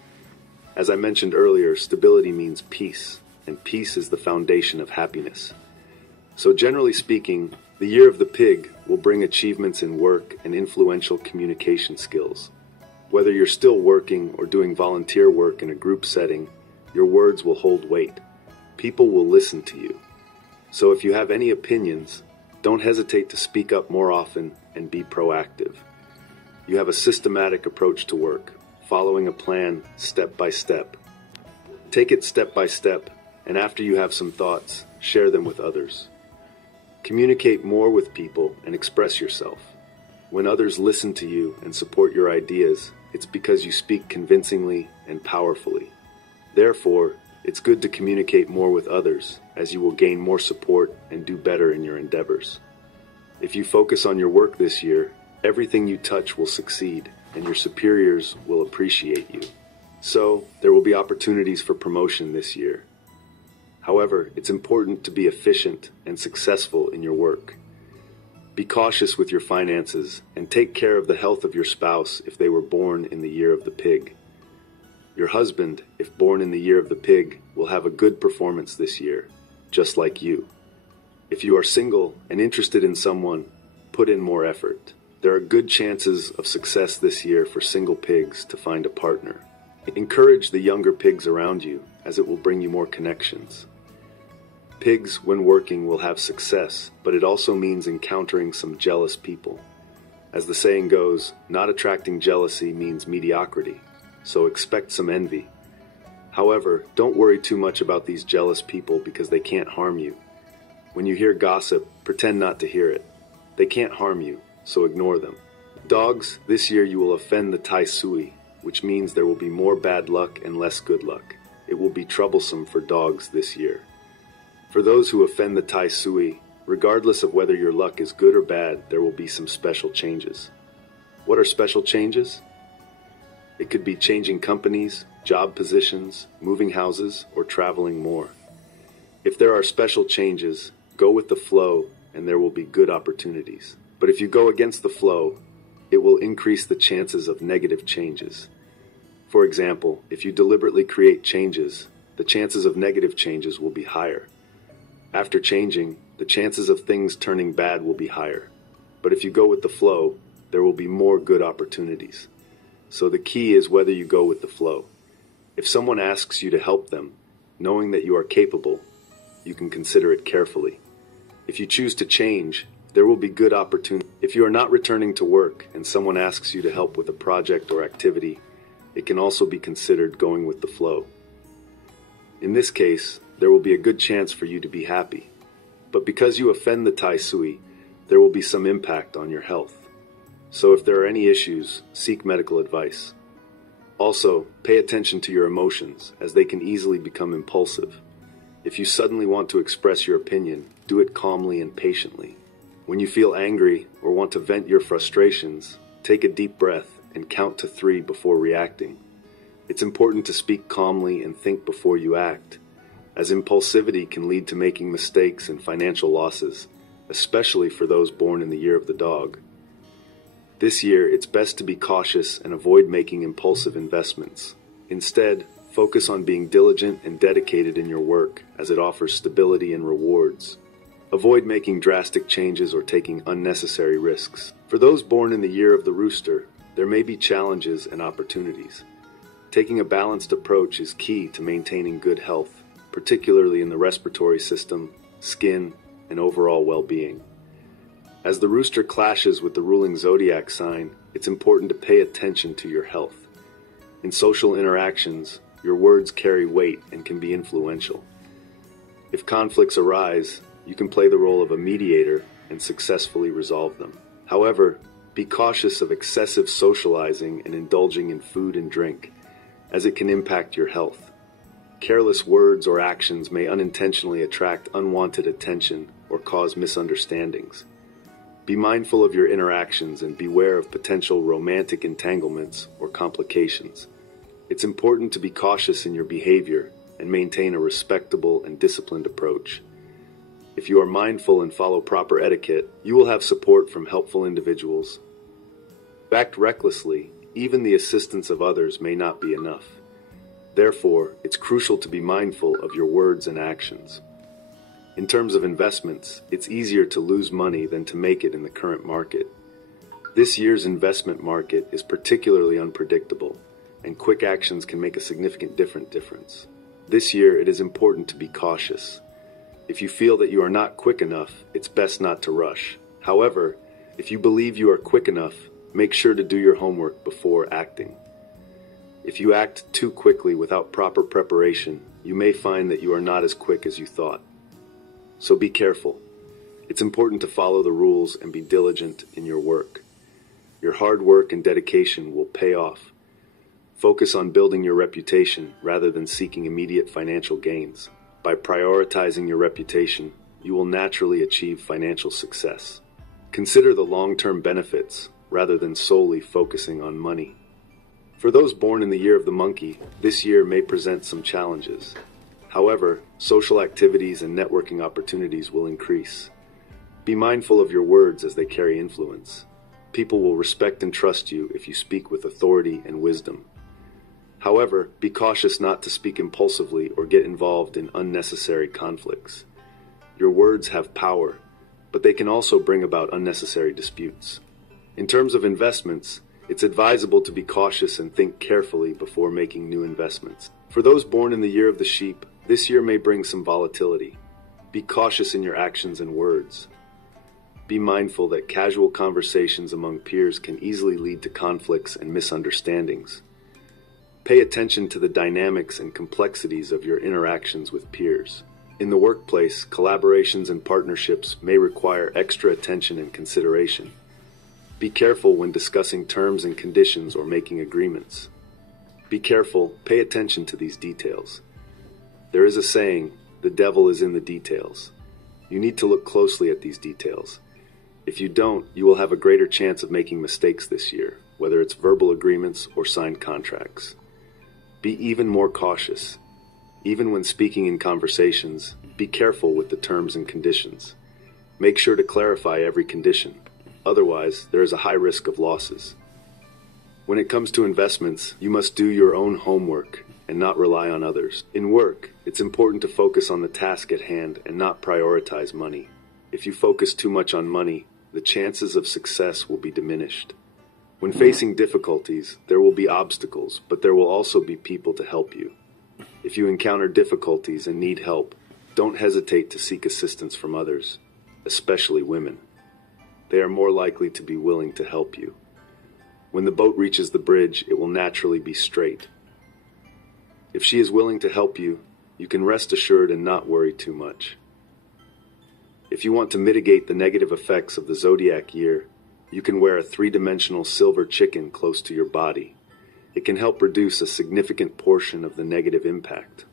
As I mentioned earlier, stability means peace, and peace is the foundation of happiness. So generally speaking, the year of the pig will bring achievements in work and influential communication skills. Whether you're still working or doing volunteer work in a group setting, your words will hold weight. People will listen to you. So if you have any opinions, don't hesitate to speak up more often and be proactive. You have a systematic approach to work, following a plan step by step. Take it step by step, and after you have some thoughts, share them with others. Communicate more with people and express yourself. When others listen to you and support your ideas, it's because you speak convincingly and powerfully. Therefore, it's good to communicate more with others, as you will gain more support and do better in your endeavors. If you focus on your work this year, everything you touch will succeed, and your superiors will appreciate you. So, there will be opportunities for promotion this year. However, it's important to be efficient and successful in your work. Be cautious with your finances and take care of the health of your spouse if they were born in the year of the pig. Your husband, if born in the year of the pig, will have a good performance this year, just like you. If you are single and interested in someone, put in more effort. There are good chances of success this year for single pigs to find a partner. Encourage the younger pigs around you, as it will bring you more connections. Pigs, when working, will have success, but it also means encountering some jealous people. As the saying goes, not attracting jealousy means mediocrity, so expect some envy. However, don't worry too much about these jealous people because they can't harm you. When you hear gossip, pretend not to hear it. They can't harm you, so ignore them. Dogs, this year you will offend the Tai Sui, which means there will be more bad luck and less good luck. It will be troublesome for dogs this year. For those who offend the Tai Sui, regardless of whether your luck is good or bad, there will be some special changes. What are special changes? It could be changing companies, job positions, moving houses, or traveling more. If there are special changes, go with the flow and there will be good opportunities. But if you go against the flow, it will increase the chances of negative changes. For example, if you deliberately create changes, the chances of negative changes will be higher. After changing, the chances of things turning bad will be higher. But if you go with the flow, there will be more good opportunities. So the key is whether you go with the flow. If someone asks you to help them, knowing that you are capable, you can consider it carefully. If you choose to change, there will be good opportunity. If you are not returning to work and someone asks you to help with a project or activity, it can also be considered going with the flow. In this case, there will be a good chance for you to be happy. But because you offend the Tai Sui, there will be some impact on your health. So if there are any issues, seek medical advice. Also, pay attention to your emotions, as they can easily become impulsive. If you suddenly want to express your opinion, do it calmly and patiently. When you feel angry or want to vent your frustrations, take a deep breath and count to 3 before reacting. It's important to speak calmly and think before you act, as impulsivity can lead to making mistakes and financial losses, especially for those born in the year of the dog. This year, it's best to be cautious and avoid making impulsive investments. Instead, focus on being diligent and dedicated in your work, as it offers stability and rewards. Avoid making drastic changes or taking unnecessary risks. For those born in the year of the rooster, there may be challenges and opportunities. Taking a balanced approach is key to maintaining good health, particularly in the respiratory system, skin, and overall well-being. As the rooster clashes with the ruling zodiac sign, it's important to pay attention to your health. In social interactions, your words carry weight and can be influential. If conflicts arise, you can play the role of a mediator and successfully resolve them. However, be cautious of excessive socializing and indulging in food and drink, as it can impact your health. Careless words or actions may unintentionally attract unwanted attention or cause misunderstandings. Be mindful of your interactions and beware of potential romantic entanglements or complications. It's important to be cautious in your behavior and maintain a respectable and disciplined approach. If you are mindful and follow proper etiquette, you will have support from helpful individuals. If you act recklessly, even the assistance of others may not be enough. Therefore, it's crucial to be mindful of your words and actions. In terms of investments, it's easier to lose money than to make it in the current market. This year's investment market is particularly unpredictable, and quick actions can make a significant difference. This year, it is important to be cautious. If you feel that you are not quick enough, it's best not to rush. However, if you believe you are quick enough, make sure to do your homework before acting. If you act too quickly without proper preparation, you may find that you are not as quick as you thought. So be careful. It's important to follow the rules and be diligent in your work. Your hard work and dedication will pay off. Focus on building your reputation rather than seeking immediate financial gains. By prioritizing your reputation, you will naturally achieve financial success. Consider the long-term benefits rather than solely focusing on money. For those born in the year of the monkey, this year may present some challenges. However, social activities and networking opportunities will increase. Be mindful of your words as they carry influence. People will respect and trust you if you speak with authority and wisdom. However, be cautious not to speak impulsively or get involved in unnecessary conflicts. Your words have power, but they can also bring about unnecessary disputes. In terms of investments, it's advisable to be cautious and think carefully before making new investments. For those born in the year of the sheep, this year may bring some volatility. Be cautious in your actions and words. Be mindful that casual conversations among peers can easily lead to conflicts and misunderstandings. Pay attention to the dynamics and complexities of your interactions with peers. In the workplace, collaborations and partnerships may require extra attention and consideration. Be careful when discussing terms and conditions or making agreements. Be careful, pay attention to these details. There is a saying, the devil is in the details. You need to look closely at these details. If you don't, you will have a greater chance of making mistakes this year, whether it's verbal agreements or signed contracts. Be even more cautious. Even when speaking in conversations, be careful with the terms and conditions. Make sure to clarify every condition. Otherwise, there is a high risk of losses. When it comes to investments, you must do your own homework and not rely on others. In work, it's important to focus on the task at hand and not prioritize money. If you focus too much on money, the chances of success will be diminished. When facing difficulties, there will be obstacles, but there will also be people to help you. If you encounter difficulties and need help, don't hesitate to seek assistance from others, especially women. They are more likely to be willing to help you. When the boat reaches the bridge, it will naturally be straight. If she is willing to help you, you can rest assured and not worry too much. If you want to mitigate the negative effects of the zodiac year, you can wear a three-dimensional silver chicken close to your body. It can help reduce a significant portion of the negative impact.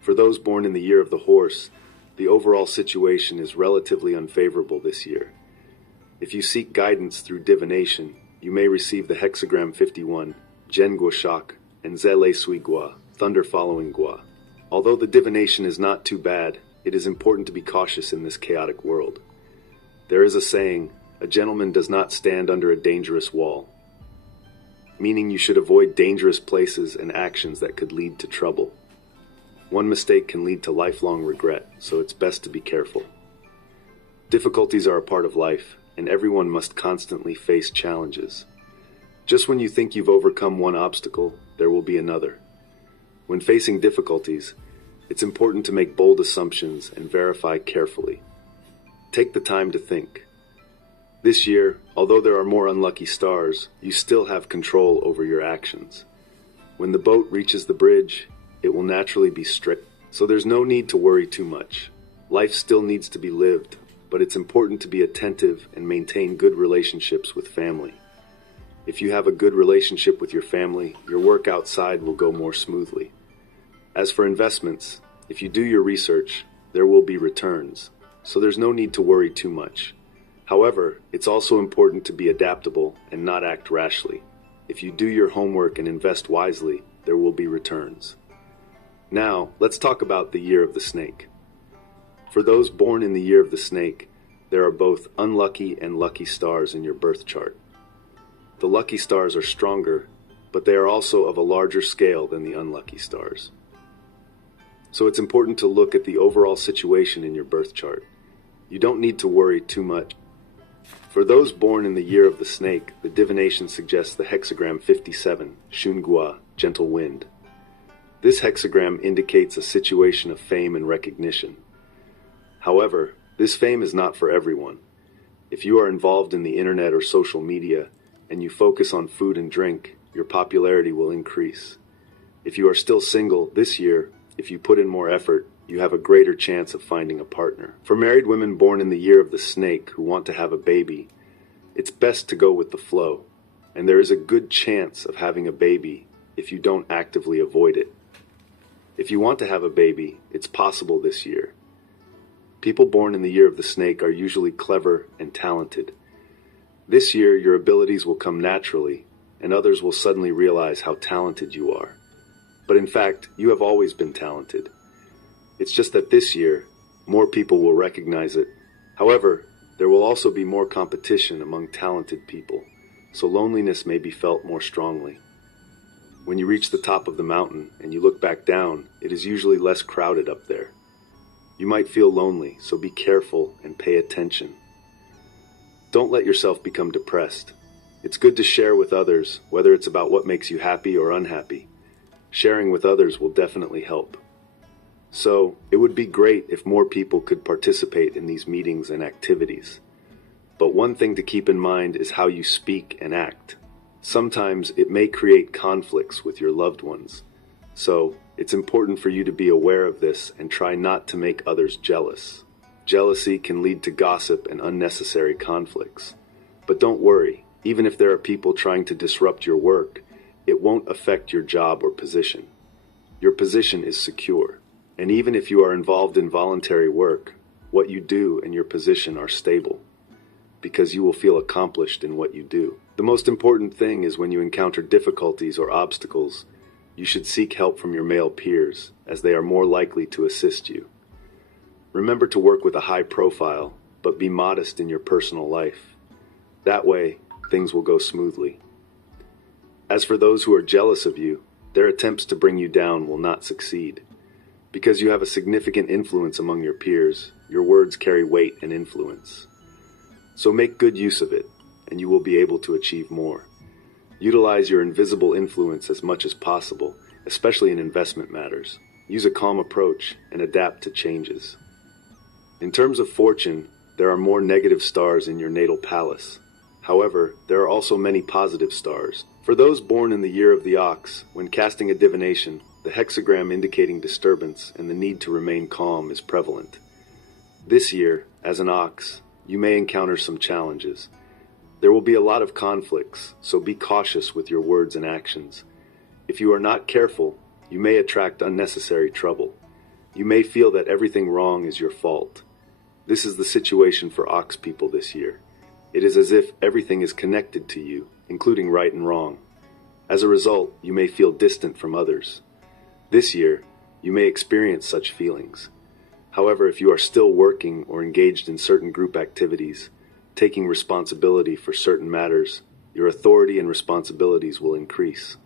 For those born in the year of the horse, the overall situation is relatively unfavorable this year. If you seek guidance through divination, you may receive the hexagram 51, Gen Guoshak, and Zele Sui Gua, thunder following Gua. Although the divination is not too bad, it is important to be cautious in this chaotic world. There is a saying, a gentleman does not stand under a dangerous wall, meaning you should avoid dangerous places and actions that could lead to trouble. One mistake can lead to lifelong regret, so it's best to be careful. Difficulties are a part of life, and everyone must constantly face challenges. Just when you think you've overcome one obstacle, there will be another. When facing difficulties, it's important to make bold assumptions and verify carefully. Take the time to think. This year, although there are more unlucky stars, you still have control over your actions. When the boat reaches the bridge, it will naturally be stripped, so there's no need to worry too much. Life still needs to be lived, but it's important to be attentive and maintain good relationships with family. If you have a good relationship with your family, your work outside will go more smoothly. As for investments, if you do your research, there will be returns, so there's no need to worry too much. However, it's also important to be adaptable and not act rashly. If you do your homework and invest wisely, there will be returns. Now, let's talk about the year of the snake. For those born in the year of the snake, there are both unlucky and lucky stars in your birth chart. The lucky stars are stronger, but they are also of a larger scale than the unlucky stars. So it's important to look at the overall situation in your birth chart. You don't need to worry too much. For those born in the year of the snake, the divination suggests the hexagram 57, Shungua, gentle wind. This hexagram indicates a situation of fame and recognition. However, this fame is not for everyone. If you are involved in the internet or social media, and you focus on food and drink, your popularity will increase. If you are still single this year, if you put in more effort, you have a greater chance of finding a partner. For married women born in the year of the snake who want to have a baby, it's best to go with the flow, and there is a good chance of having a baby if you don't actively avoid it. If you want to have a baby, it's possible this year. People born in the year of the snake are usually clever and talented. This year, your abilities will come naturally, and others will suddenly realize how talented you are. But in fact, you have always been talented. It's just that this year, more people will recognize it. However, there will also be more competition among talented people, so loneliness may be felt more strongly. When you reach the top of the mountain and you look back down, it is usually less crowded up there. You might feel lonely, so be careful and pay attention. Don't let yourself become depressed. It's good to share with others, whether it's about what makes you happy or unhappy. Sharing with others will definitely help. So, it would be great if more people could participate in these meetings and activities. But one thing to keep in mind is how you speak and act. Sometimes it may create conflicts with your loved ones. So, it's important for you to be aware of this and try not to make others jealous. Jealousy can lead to gossip and unnecessary conflicts. But don't worry, even if there are people trying to disrupt your work, it won't affect your job or position. Your position is secure. And even if you are involved in voluntary work, what you do and your position are stable, because you will feel accomplished in what you do. The most important thing is when you encounter difficulties or obstacles, you should seek help from your male peers, as they are more likely to assist you. Remember to work with a high profile, but be modest in your personal life. That way, things will go smoothly. As for those who are jealous of you, their attempts to bring you down will not succeed. Because you have a significant influence among your peers, your words carry weight and influence. So make good use of it, and you will be able to achieve more. Utilize your invisible influence as much as possible, especially in investment matters. Use a calm approach and adapt to changes. In terms of fortune, there are more negative stars in your natal palace. However, there are also many positive stars. For those born in the year of the ox, when casting a divination, the hexagram indicating disturbance and the need to remain calm is prevalent. This year, as an ox, you may encounter some challenges. There will be a lot of conflicts, so be cautious with your words and actions. If you are not careful, you may attract unnecessary trouble. You may feel that everything wrong is your fault. This is the situation for ox people this year. It is as if everything is connected to you, including right and wrong. As a result, you may feel distant from others. This year, you may experience such feelings. However, if you are still working or engaged in certain group activities, taking responsibility for certain matters, your authority and responsibilities will increase.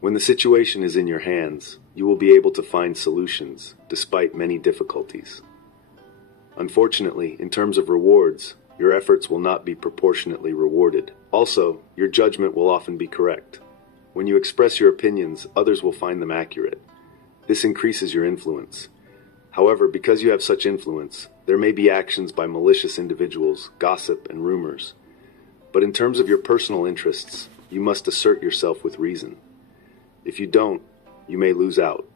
When the situation is in your hands, you will be able to find solutions, despite many difficulties. Unfortunately, in terms of rewards, your efforts will not be proportionately rewarded. Also, your judgment will often be correct. When you express your opinions, others will find them accurate. This increases your influence. However, because you have such influence, there may be actions by malicious individuals, gossip, and rumors. But in terms of your personal interests, you must assert yourself with reason. If you don't, you may lose out.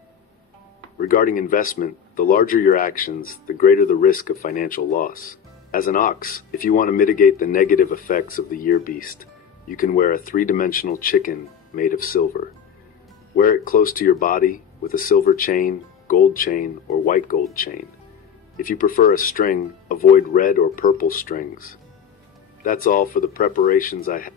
Regarding investment, the larger your actions, the greater the risk of financial loss. As an ox, if you want to mitigate the negative effects of the year beast, you can wear a three-dimensional chicken made of silver. Wear it close to your body with a silver chain, gold chain, or white gold chain. If you prefer a string, avoid red or purple strings. That's all for the preparations I have.